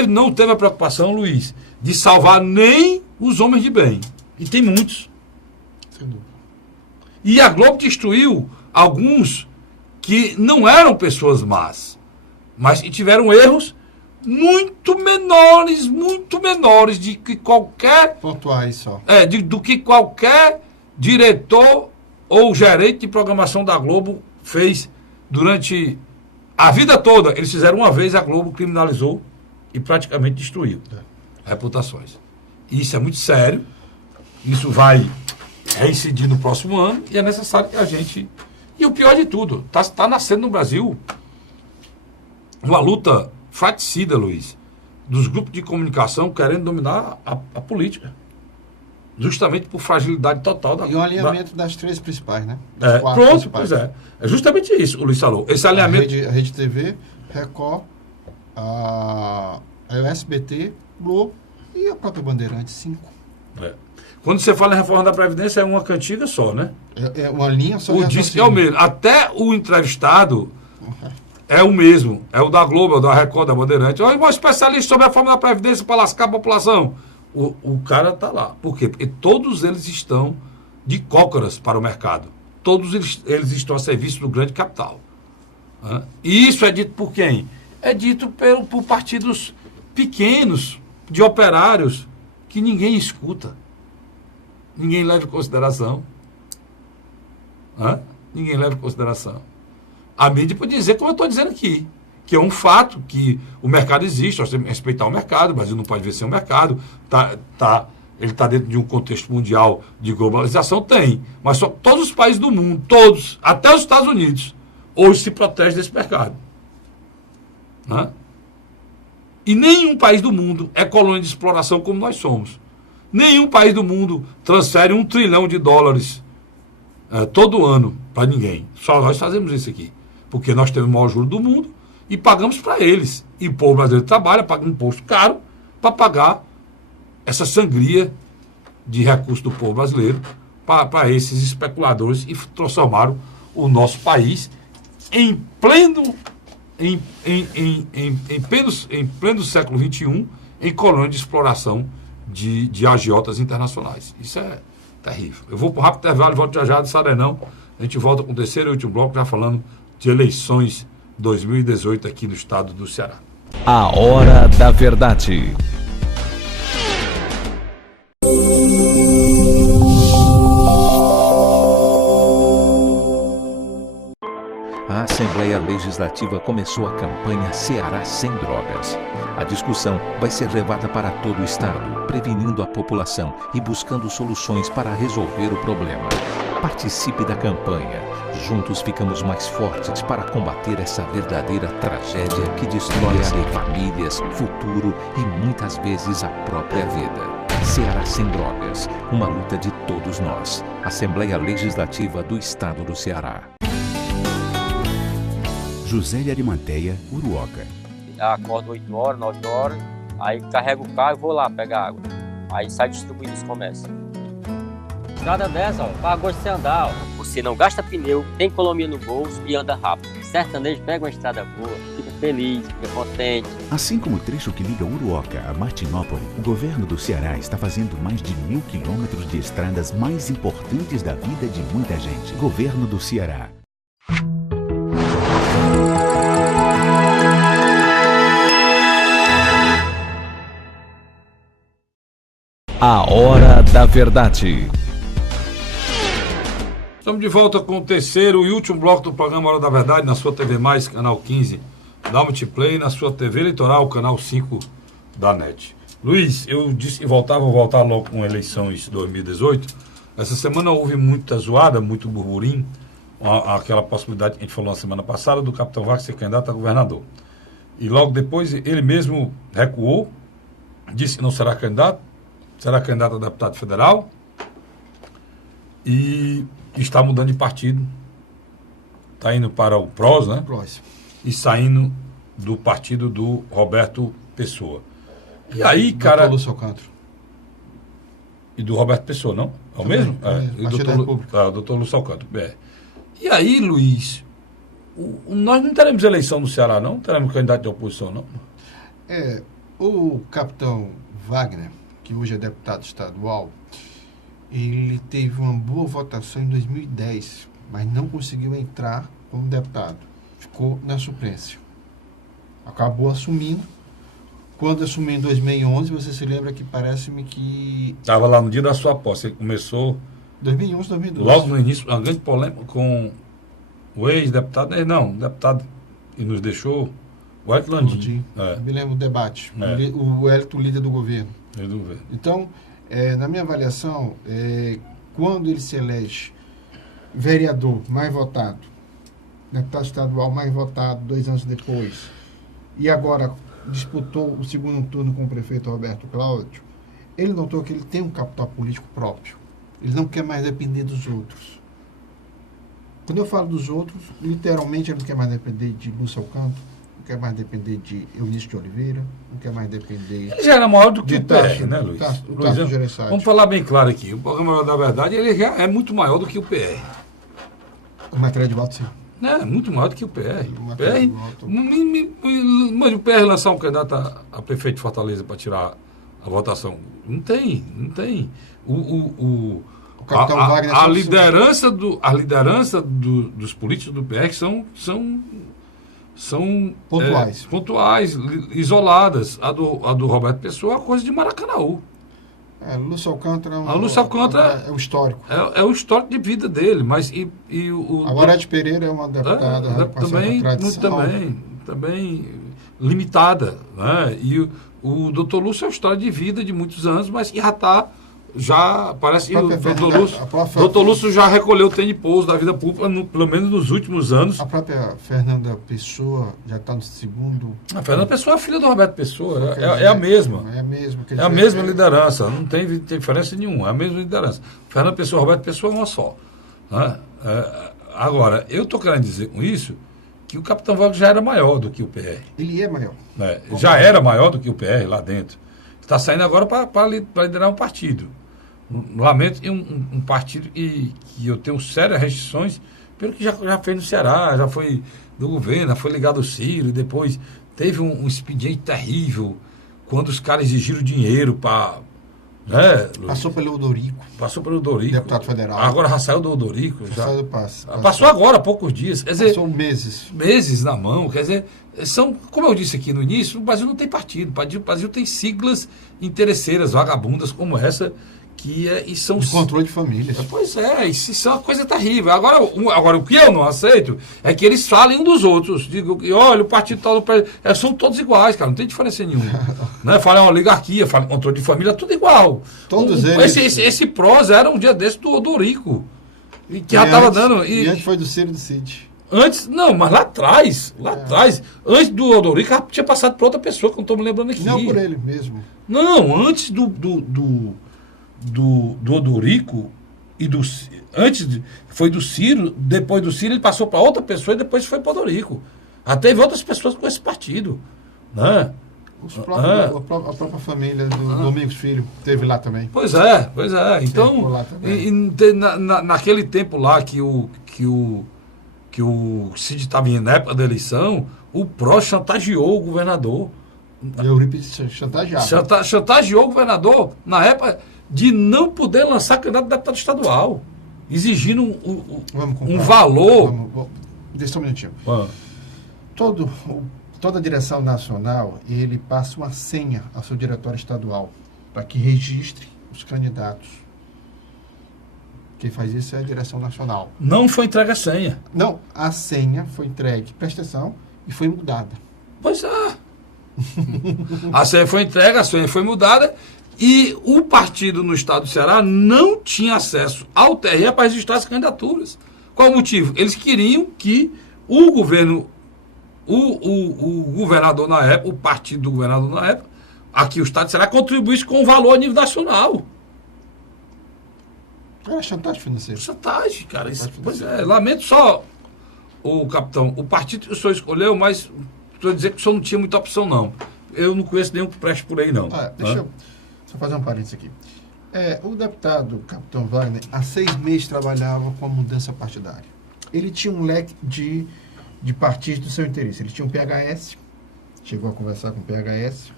não teve a preocupação, Luiz, de salvar nem os homens de bem. E tem muitos. Sem dúvida. E a Globo destruiu alguns que não eram pessoas más, mas que tiveram erros muito menores de que qualquer... Pontuais só. Do que qualquer diretor ou gerente de programação da Globo fez durante a vida toda. Eles fizeram uma vez, a Globo criminalizou e praticamente destruiu reputações. Isso é muito sério, isso vai reincidir no próximo ano e é necessário que a gente... E o pior de tudo, está nascendo no Brasil uma luta fraticida, Luiz, dos grupos de comunicação querendo dominar a política. Justamente por fragilidade total da... E o alinhamento das três principais, né? Pronto, principais. Pois é. É justamente isso, o Luiz falou. Esse alinhamento... A Rede TV, Record, a SBT, Globo e a própria Bandeirantes, 5. Quando você fala em reforma da Previdência, é uma cantiga só, né? É uma linha só. O disco é o mesmo. Até o entrevistado é o mesmo. É o da Globo, é o da Record, da Bandeirantes. Olha, um especialista sobre a reforma da Previdência para lascar a população. O cara está lá. Por quê? Porque todos eles estão de cócoras para o mercado. Todos eles estão a serviço do grande capital. E isso é dito por quem? É dito por partidos pequenos, de operários, que ninguém escuta. Ninguém leva em consideração. Ninguém leva em consideração. A mídia pode dizer como eu estou dizendo aqui, que é um fato, que o mercado existe, nós temos que respeitar o mercado, o Brasil não pode ver sem o mercado, ele está dentro de um contexto mundial de globalização, tem, mas só todos os países do mundo, todos, até os Estados Unidos, hoje se protegem desse mercado. Né? E nenhum país do mundo é colônia de exploração como nós somos. Nenhum país do mundo transfere $1 trilhão todo ano para ninguém. Só nós fazemos isso aqui. Porque nós temos o maior juro do mundo e pagamos para eles. E o povo brasileiro trabalha, paga um imposto caro para pagar essa sangria de recursos do povo brasileiro para esses especuladores e transformaram o nosso país em pleno século XXI em colônia de exploração de agiotas internacionais. Isso é terrível. Eu vou para o rápido intervalo e volto já, não sai não. A gente volta com o terceiro e último bloco, já falando de eleições 2018 aqui no estado do Ceará. A Hora da Verdade. A Assembleia Legislativa começou a campanha Ceará Sem Drogas. A discussão vai ser levada para todo o estado, prevenindo a população e buscando soluções para resolver o problema. Participe da campanha. Juntos ficamos mais fortes para combater essa verdadeira tragédia que destrói famílias, futuro e muitas vezes a própria vida. Ceará Sem Drogas, uma luta de todos nós. Assembleia Legislativa do Estado do Ceará. José de Arimateia, Uruoca. Acordo 8 horas, 9 horas, aí carrego o carro e vou lá pegar água. Aí sai distribuindo os comércios. Estrada dessa, ó, paga gosto de você andar, ó. Você não gasta pneu, tem economia no bolso e anda rápido. Sertanejo pega uma estrada boa, fica feliz, fica contente. Assim como o trecho que liga Uruoca a Martinópole, o governo do Ceará está fazendo mais de 1.000 quilômetros de estradas mais importantes da vida de muita gente. Governo do Ceará. A Hora da Verdade. Estamos de volta com o terceiro e último bloco do programa Hora da Verdade, na sua TV Mais, canal 15 da Multiplay, na sua TV Litoral, canal 5 da NET. Luiz, eu disse que vou voltar logo com eleições 2018. Essa semana houve muita zoada, muito burburinho, aquela possibilidade que a gente falou na semana passada do Capitão Wagner ser candidato a governador. E logo depois ele mesmo recuou, disse que não será candidato a deputado federal e está mudando de partido. Está indo para o PROS, né? PROS. E saindo do partido do Roberto Pessoa. E aí, cara... Do Socanto. E do Roberto Pessoa, não? É o mesmo? E o doutor Lúcio Alcântara. E aí, Luiz, nós não teremos eleição no Ceará, não? Teremos candidato de oposição, não? O capitão Wagner, que hoje é deputado estadual, ele teve uma boa votação em 2010, mas não conseguiu entrar como deputado. Ficou na suplência. Acabou assumindo. Quando assumiu em 2011, você se lembra que parece-me que... Estava lá no dia da sua posse, ele começou... 2011, 2012. Logo no início, uma grande polêmica com o ex-deputado, deputado que nos deixou, o Hélito Landim. Me lembro do debate. O Hélito, líder do governo. Então, na minha avaliação, quando ele se elege vereador mais votado, deputado estadual mais votado 2 anos depois, e agora disputou o segundo turno com o prefeito Roberto Cláudio, ele notou que ele tem um capital político próprio. Ele não quer mais depender dos outros. Quando eu falo dos outros, literalmente ele não quer mais depender de Lúcio Alcântara, não quer mais depender de Eunício de Oliveira, não quer mais depender... Ele já era maior do que o PR, né, Luiz? Vamos falar bem claro aqui. O programa da verdade, ele já é muito maior do que o PR. O matéria de voto, sim. É muito maior do que o PR. Mas o PR lançar um candidato a prefeito de Fortaleza para tirar a votação. Não tem. A liderança dos políticos do PR são pontuais, isoladas. A do Roberto Pessoa é uma coisa de Maracanaú. Lúcio Alcântara Lúcio Alcântara é o histórico. É o histórico de vida dele, mas A Gorete Pereira é uma deputada também limitada, né? E o doutor Lúcio é uma história de vida de muitos anos, mas que já parece que o doutor Lúcio já recolheu o trem de pouso da vida pública, pelo menos nos últimos anos. A própria Fernanda Pessoa já está no segundo. A Fernanda Pessoa é filha do Roberto Pessoa, é a mesma. É a mesma. É a mesma liderança, não tem diferença nenhuma, é a mesma liderança. Fernanda Pessoa e Roberto Pessoa é uma só. Né? Agora, eu estou querendo dizer com isso que o Capitão Wagner já era maior do que o PR. Ele é maior. Já era maior do que o PR lá dentro. Está saindo agora para liderar um partido. Lamento, um partido que eu tenho sérias restrições pelo que já fez no Ceará, já foi do governo, já foi ligado ao Ciro, e depois teve um expediente terrível quando os caras exigiram dinheiro para... Né, Passou pelo Odorico. Deputado federal. Agora já saiu do Odorico. Passou agora, há poucos dias. Quer dizer, passou meses. Meses na mão. Quer dizer, como eu disse aqui no início, o Brasil não tem partido. O Brasil tem siglas interesseiras, vagabundas como essa, e são... De controle de famílias. Pois é, isso é uma coisa terrível. Agora, o que eu não aceito é que eles falem um dos outros. Digam que, olha, o partido tal... são todos iguais, cara, não tem diferença nenhuma. Né? Falem uma oligarquia, falem controle de família, tudo igual. Todos eles. Esse prós era um dia desse do Odorico. E que já estava dando... E antes foi do Ciro do Cid. Antes, não, mas lá atrás, antes do Odorico, já tinha passado para outra pessoa, que eu não estou me lembrando aqui. Não por ele mesmo. Não, antes do Odorico foi do Ciro, depois do Ciro ele passou para outra pessoa e depois foi para o Odorico. Até teve outras pessoas com esse partido, né? A própria família do Domingos Filho teve lá também. Pois é. Então, naquele tempo lá que o Cid estava na época da eleição, o PRO chantageou o governador. Eurípides chantageava. Chantageou o governador na época de não poder lançar candidato a deputado estadual, exigindo um valor. Deixa só um minutinho. Toda a direção nacional, ele passa uma senha ao seu diretório estadual para que registre os candidatos. Quem faz isso é a direção nacional. Não foi entregue a senha. Não, a senha foi entregue, presta atenção, e foi mudada. Pois é. A senha foi entregue, a senha foi mudada. E o partido no estado do Ceará não tinha acesso ao TRE para registrar as candidaturas. Qual o motivo? Eles queriam que o governo, o governador na época, o partido do governador na época, aqui o estado do Ceará, contribuísse com o valor a nível nacional. Era chantagem financeira. Chantagem, cara. Pois é, lamento só, capitão, o partido que o senhor escolheu, mas estou a dizer que o senhor não tinha muita opção, não. Eu não conheço nenhum que preste por aí, não. Deixa eu só fazer um parênteses aqui. O deputado Capitão Wagner, há 6 meses, trabalhava com a mudança partidária. Ele tinha um leque de partidos do seu interesse. Ele tinha um PHS, chegou a conversar com o PHS,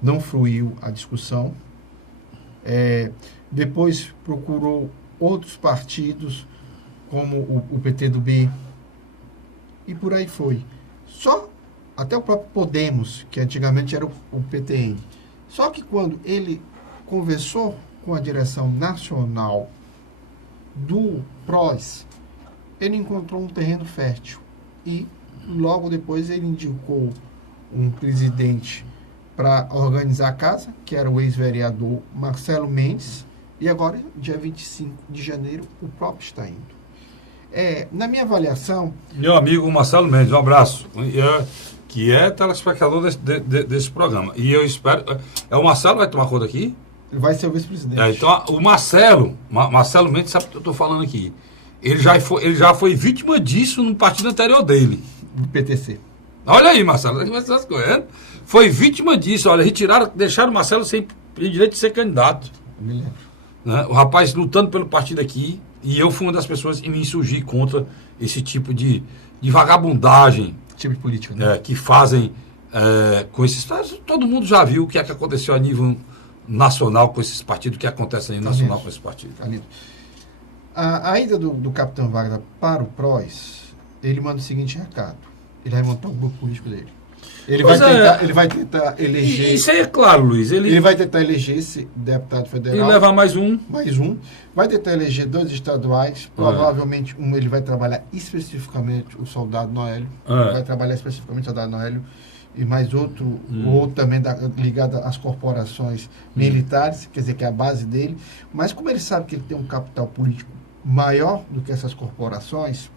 não fluiu a discussão. Depois procurou outros partidos, como o PTB, e por aí foi. Até o próprio Podemos, que antigamente era o PTN. Só que quando ele conversou com a direção nacional do PROS, ele encontrou um terreno fértil. E logo depois ele indicou um presidente para organizar a casa, que era o ex-vereador Marcelo Mendes, e agora, dia 25 de janeiro, o próprio está indo. Na minha avaliação... Meu amigo Marcelo Mendes, um abraço. Que é telespectador desse programa. E eu espero... O Marcelo vai tomar conta aqui? Ele vai ser o vice-presidente. Então, o Marcelo Mendes sabe o que eu estou falando aqui. Ele já foi vítima disso no partido anterior dele. Do PTC. Olha aí, Marcelo. Foi vítima disso. Olha, deixaram o Marcelo sem direito de ser candidato. Me lembro. Né? O rapaz lutando pelo partido aqui. E eu fui uma das pessoas que me insurgi contra esse tipo de vagabundagem. Tipo de político, né? Que fazem com esses... Todo mundo já viu o que é que aconteceu a nível nacional com esses partidos, o que acontece a nível nacional com esses partidos. A ida do Capitão Wagner para o PROS, ele manda o seguinte recado. Ele vai montar um grupo político dele. Ele Pois vai tentar eleger. Isso aí é claro, Luiz. Ele vai tentar eleger esse deputado federal. E levar mais um. Vai tentar eleger 2 estaduais. Provavelmente ele vai trabalhar especificamente o soldado Noélio. Vai trabalhar especificamente o soldado Noélio. E mais outro também ligado às corporações militares, quer dizer, que é a base dele. Mas como ele sabe que ele tem um capital político maior do que essas corporações,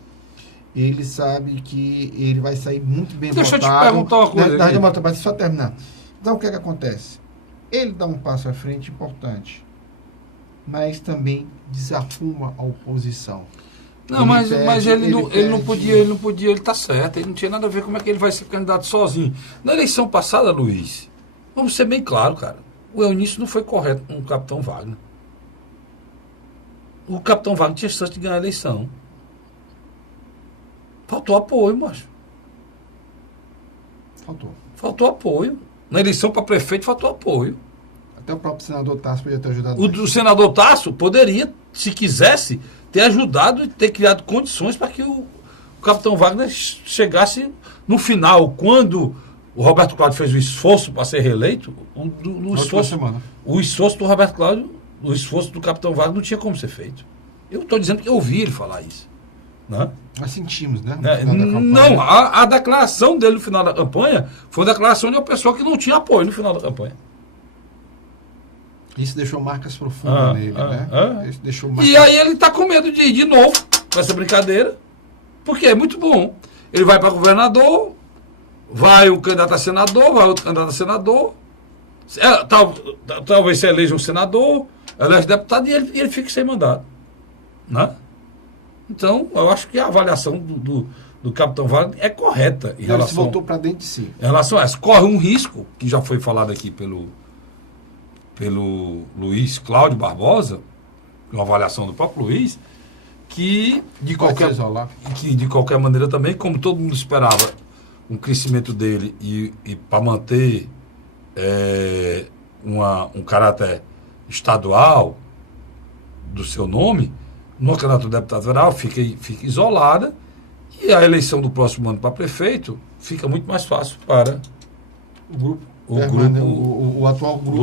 ele sabe que ele vai sair muito bem votado. Deixa eu te perguntar uma coisa. Mas só terminar. Então, o que acontece? Ele dá um passo à frente importante, mas também desarruma a oposição. Não, mas ele não podia, ele tá certo, ele não tinha nada a ver como é que ele vai ser candidato sozinho. Na eleição passada, Luiz, vamos ser bem claro, cara, o Eunício não foi correto com o Capitão Wagner. O Capitão Wagner tinha chance de ganhar a eleição. Faltou apoio, macho. Faltou apoio. Na eleição para prefeito, faltou apoio. Até o próprio senador Tasso podia ter ajudado. O senador Tasso poderia, se quisesse, ter ajudado e ter criado condições para que o Capitão Wagner chegasse no final, quando o Roberto Cláudio fez o esforço para ser reeleito, o esforço do Roberto Cláudio, o esforço do Capitão Wagner não tinha como ser feito. Eu estou dizendo que eu ouvi ele falar isso. Né? Nós sentimos, né? Não, a declaração dele no final da campanha foi uma declaração de uma pessoa que não tinha apoio no final da campanha. Isso deixou marcas profundas nele, né? Isso deixou marcas... E aí ele está com medo de ir de novo com essa brincadeira, porque é muito bom. Ele vai para governador, vai um candidato a senador, vai outro candidato a senador, talvez se eleja um senador, elege deputado e ele fica sem mandato. Né? Então, eu acho que a avaliação do Capitão Wagner é correta. Ele se voltou para dentro de si. Em relação a isso, corre um risco, que já foi falado aqui pelo Luiz Cláudio Barbosa, uma avaliação do próprio Luiz, que de qualquer maneira também, como todo mundo esperava, um crescimento dele e para manter um caráter estadual do seu nome, no candidato a deputado federal fica isolada, e a eleição do próximo ano para prefeito fica muito mais fácil para o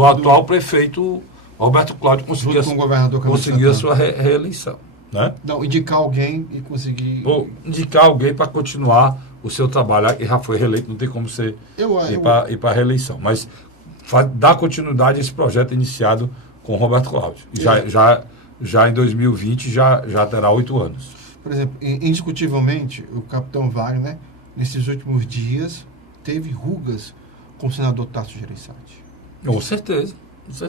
atual prefeito Roberto Cláudio conseguir a sua reeleição. Né? Não, indicar alguém e conseguir... indicar alguém para continuar o seu trabalho. Ele já foi reeleito, não tem como ser ir para a reeleição. Mas dar continuidade a esse projeto iniciado com o Roberto Cláudio. Já em 2020 já terá 8 anos. Por exemplo, indiscutivelmente, o Capitão Wagner, nesses últimos dias, teve rugas com o senador Tasso Gereissati. Com certeza.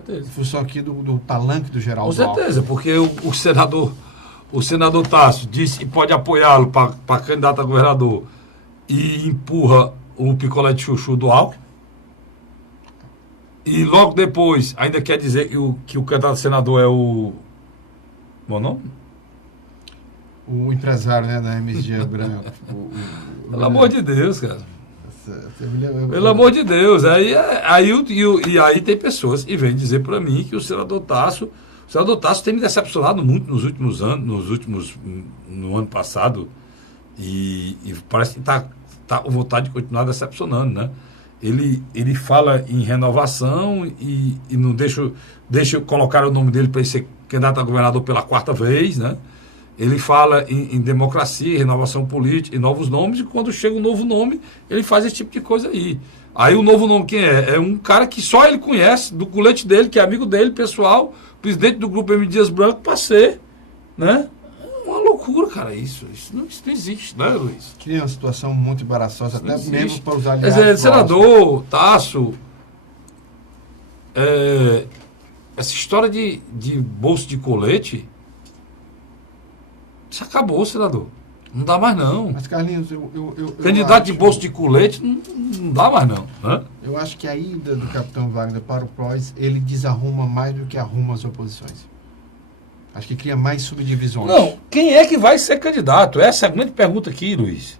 Em função aqui do palanque do Geraldo Alckmin. Com certeza, porque o senador Tasso disse que pode apoiá-lo para candidato a governador e empurra o picolé de chuchu do Alckmin. E logo depois ainda quer dizer que o candidato a senador é o... Bom nome? O empresário, né, da MSG Branco. Pelo amor de Deus, cara. Pelo amor de Deus. Aí tem pessoas que vêm dizer para mim que o senador Tasso tem me decepcionado muito nos últimos anos, no ano passado, e parece que está com vontade de continuar decepcionando, né? Ele fala em renovação e não deixa colocar o nome dele para ele ser candidato a governador pela 4ª vez, né? Ele fala em democracia, renovação política, em novos nomes, e quando chega um novo nome, ele faz esse tipo de coisa aí. Aí o novo nome quem é? É um cara que só ele conhece, do colete dele, que é amigo dele, pessoal, presidente do grupo M. Dias Branco, para ser, né? Uma loucura, cara, isso não existe, né, Luiz? Cria uma situação muito embaraçosa, até mesmo para os aliados. Quer dizer, senador Tasso, essa história de bolso de colete, isso acabou, senador. Não dá mais, não. Mas, Carlinhos, candidato de bolso de colete não dá mais, não. Né? Eu acho que a ida do Capitão Wagner para o PROS, ele desarruma mais do que arruma as oposições. Acho que cria mais subdivisões. Não, quem é que vai ser candidato? Essa é a grande pergunta aqui, Luiz.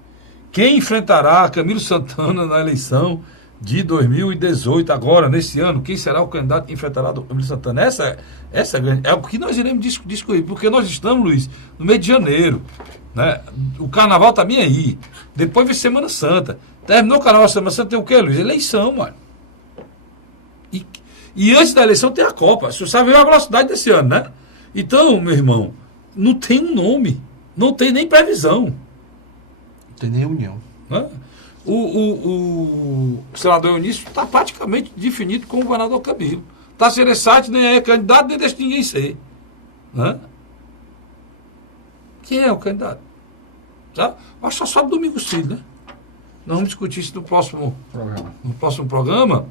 Quem enfrentará Camilo Santana na eleição de 2018, agora, nesse ano? Quem será o candidato que enfrentará o Camilo Santana? Essa é o que nós iremos discutir, porque nós estamos, Luiz, no mês de janeiro. Né? O carnaval está bem aí. Depois vem Semana Santa. Terminou o Carnaval da Semana Santa, tem o quê, Luiz? Eleição, mano. E antes da eleição tem a Copa. Você sabe a velocidade desse ano, né? Então, meu irmão, não tem um nome. Não tem nem previsão. Não tem nem reunião. Né? O senador Eunício está praticamente definido como o governador Camilo. Tá Gereissati nem é candidato, nem deixa ninguém ser. Né? Quem é o candidato? Tá? Acho que só sobe Domingos Filho, né? Nós vamos discutir isso no próximo programa.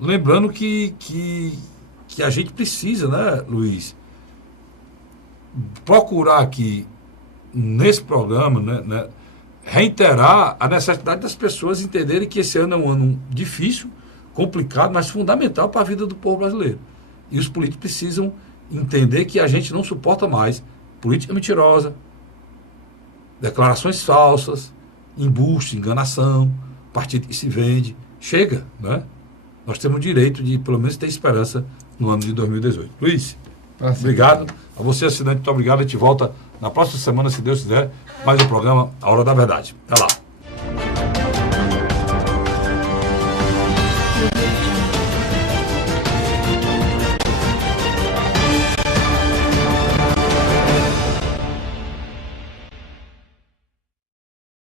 Lembrando que a gente precisa, né, Luiz, procurar aqui, nesse programa, né, reiterar a necessidade das pessoas entenderem que esse ano é um ano difícil, complicado, mas fundamental para a vida do povo brasileiro. E os políticos precisam entender que a gente não suporta mais política mentirosa, declarações falsas, embuste, enganação, partido que se vende. Chega, né? Nós temos o direito de, pelo menos, ter esperança no ano de 2018. Luiz, obrigado. A você, assinante, muito obrigado. A gente volta na próxima semana, se Deus quiser, mais um programa A Hora da Verdade. Até lá.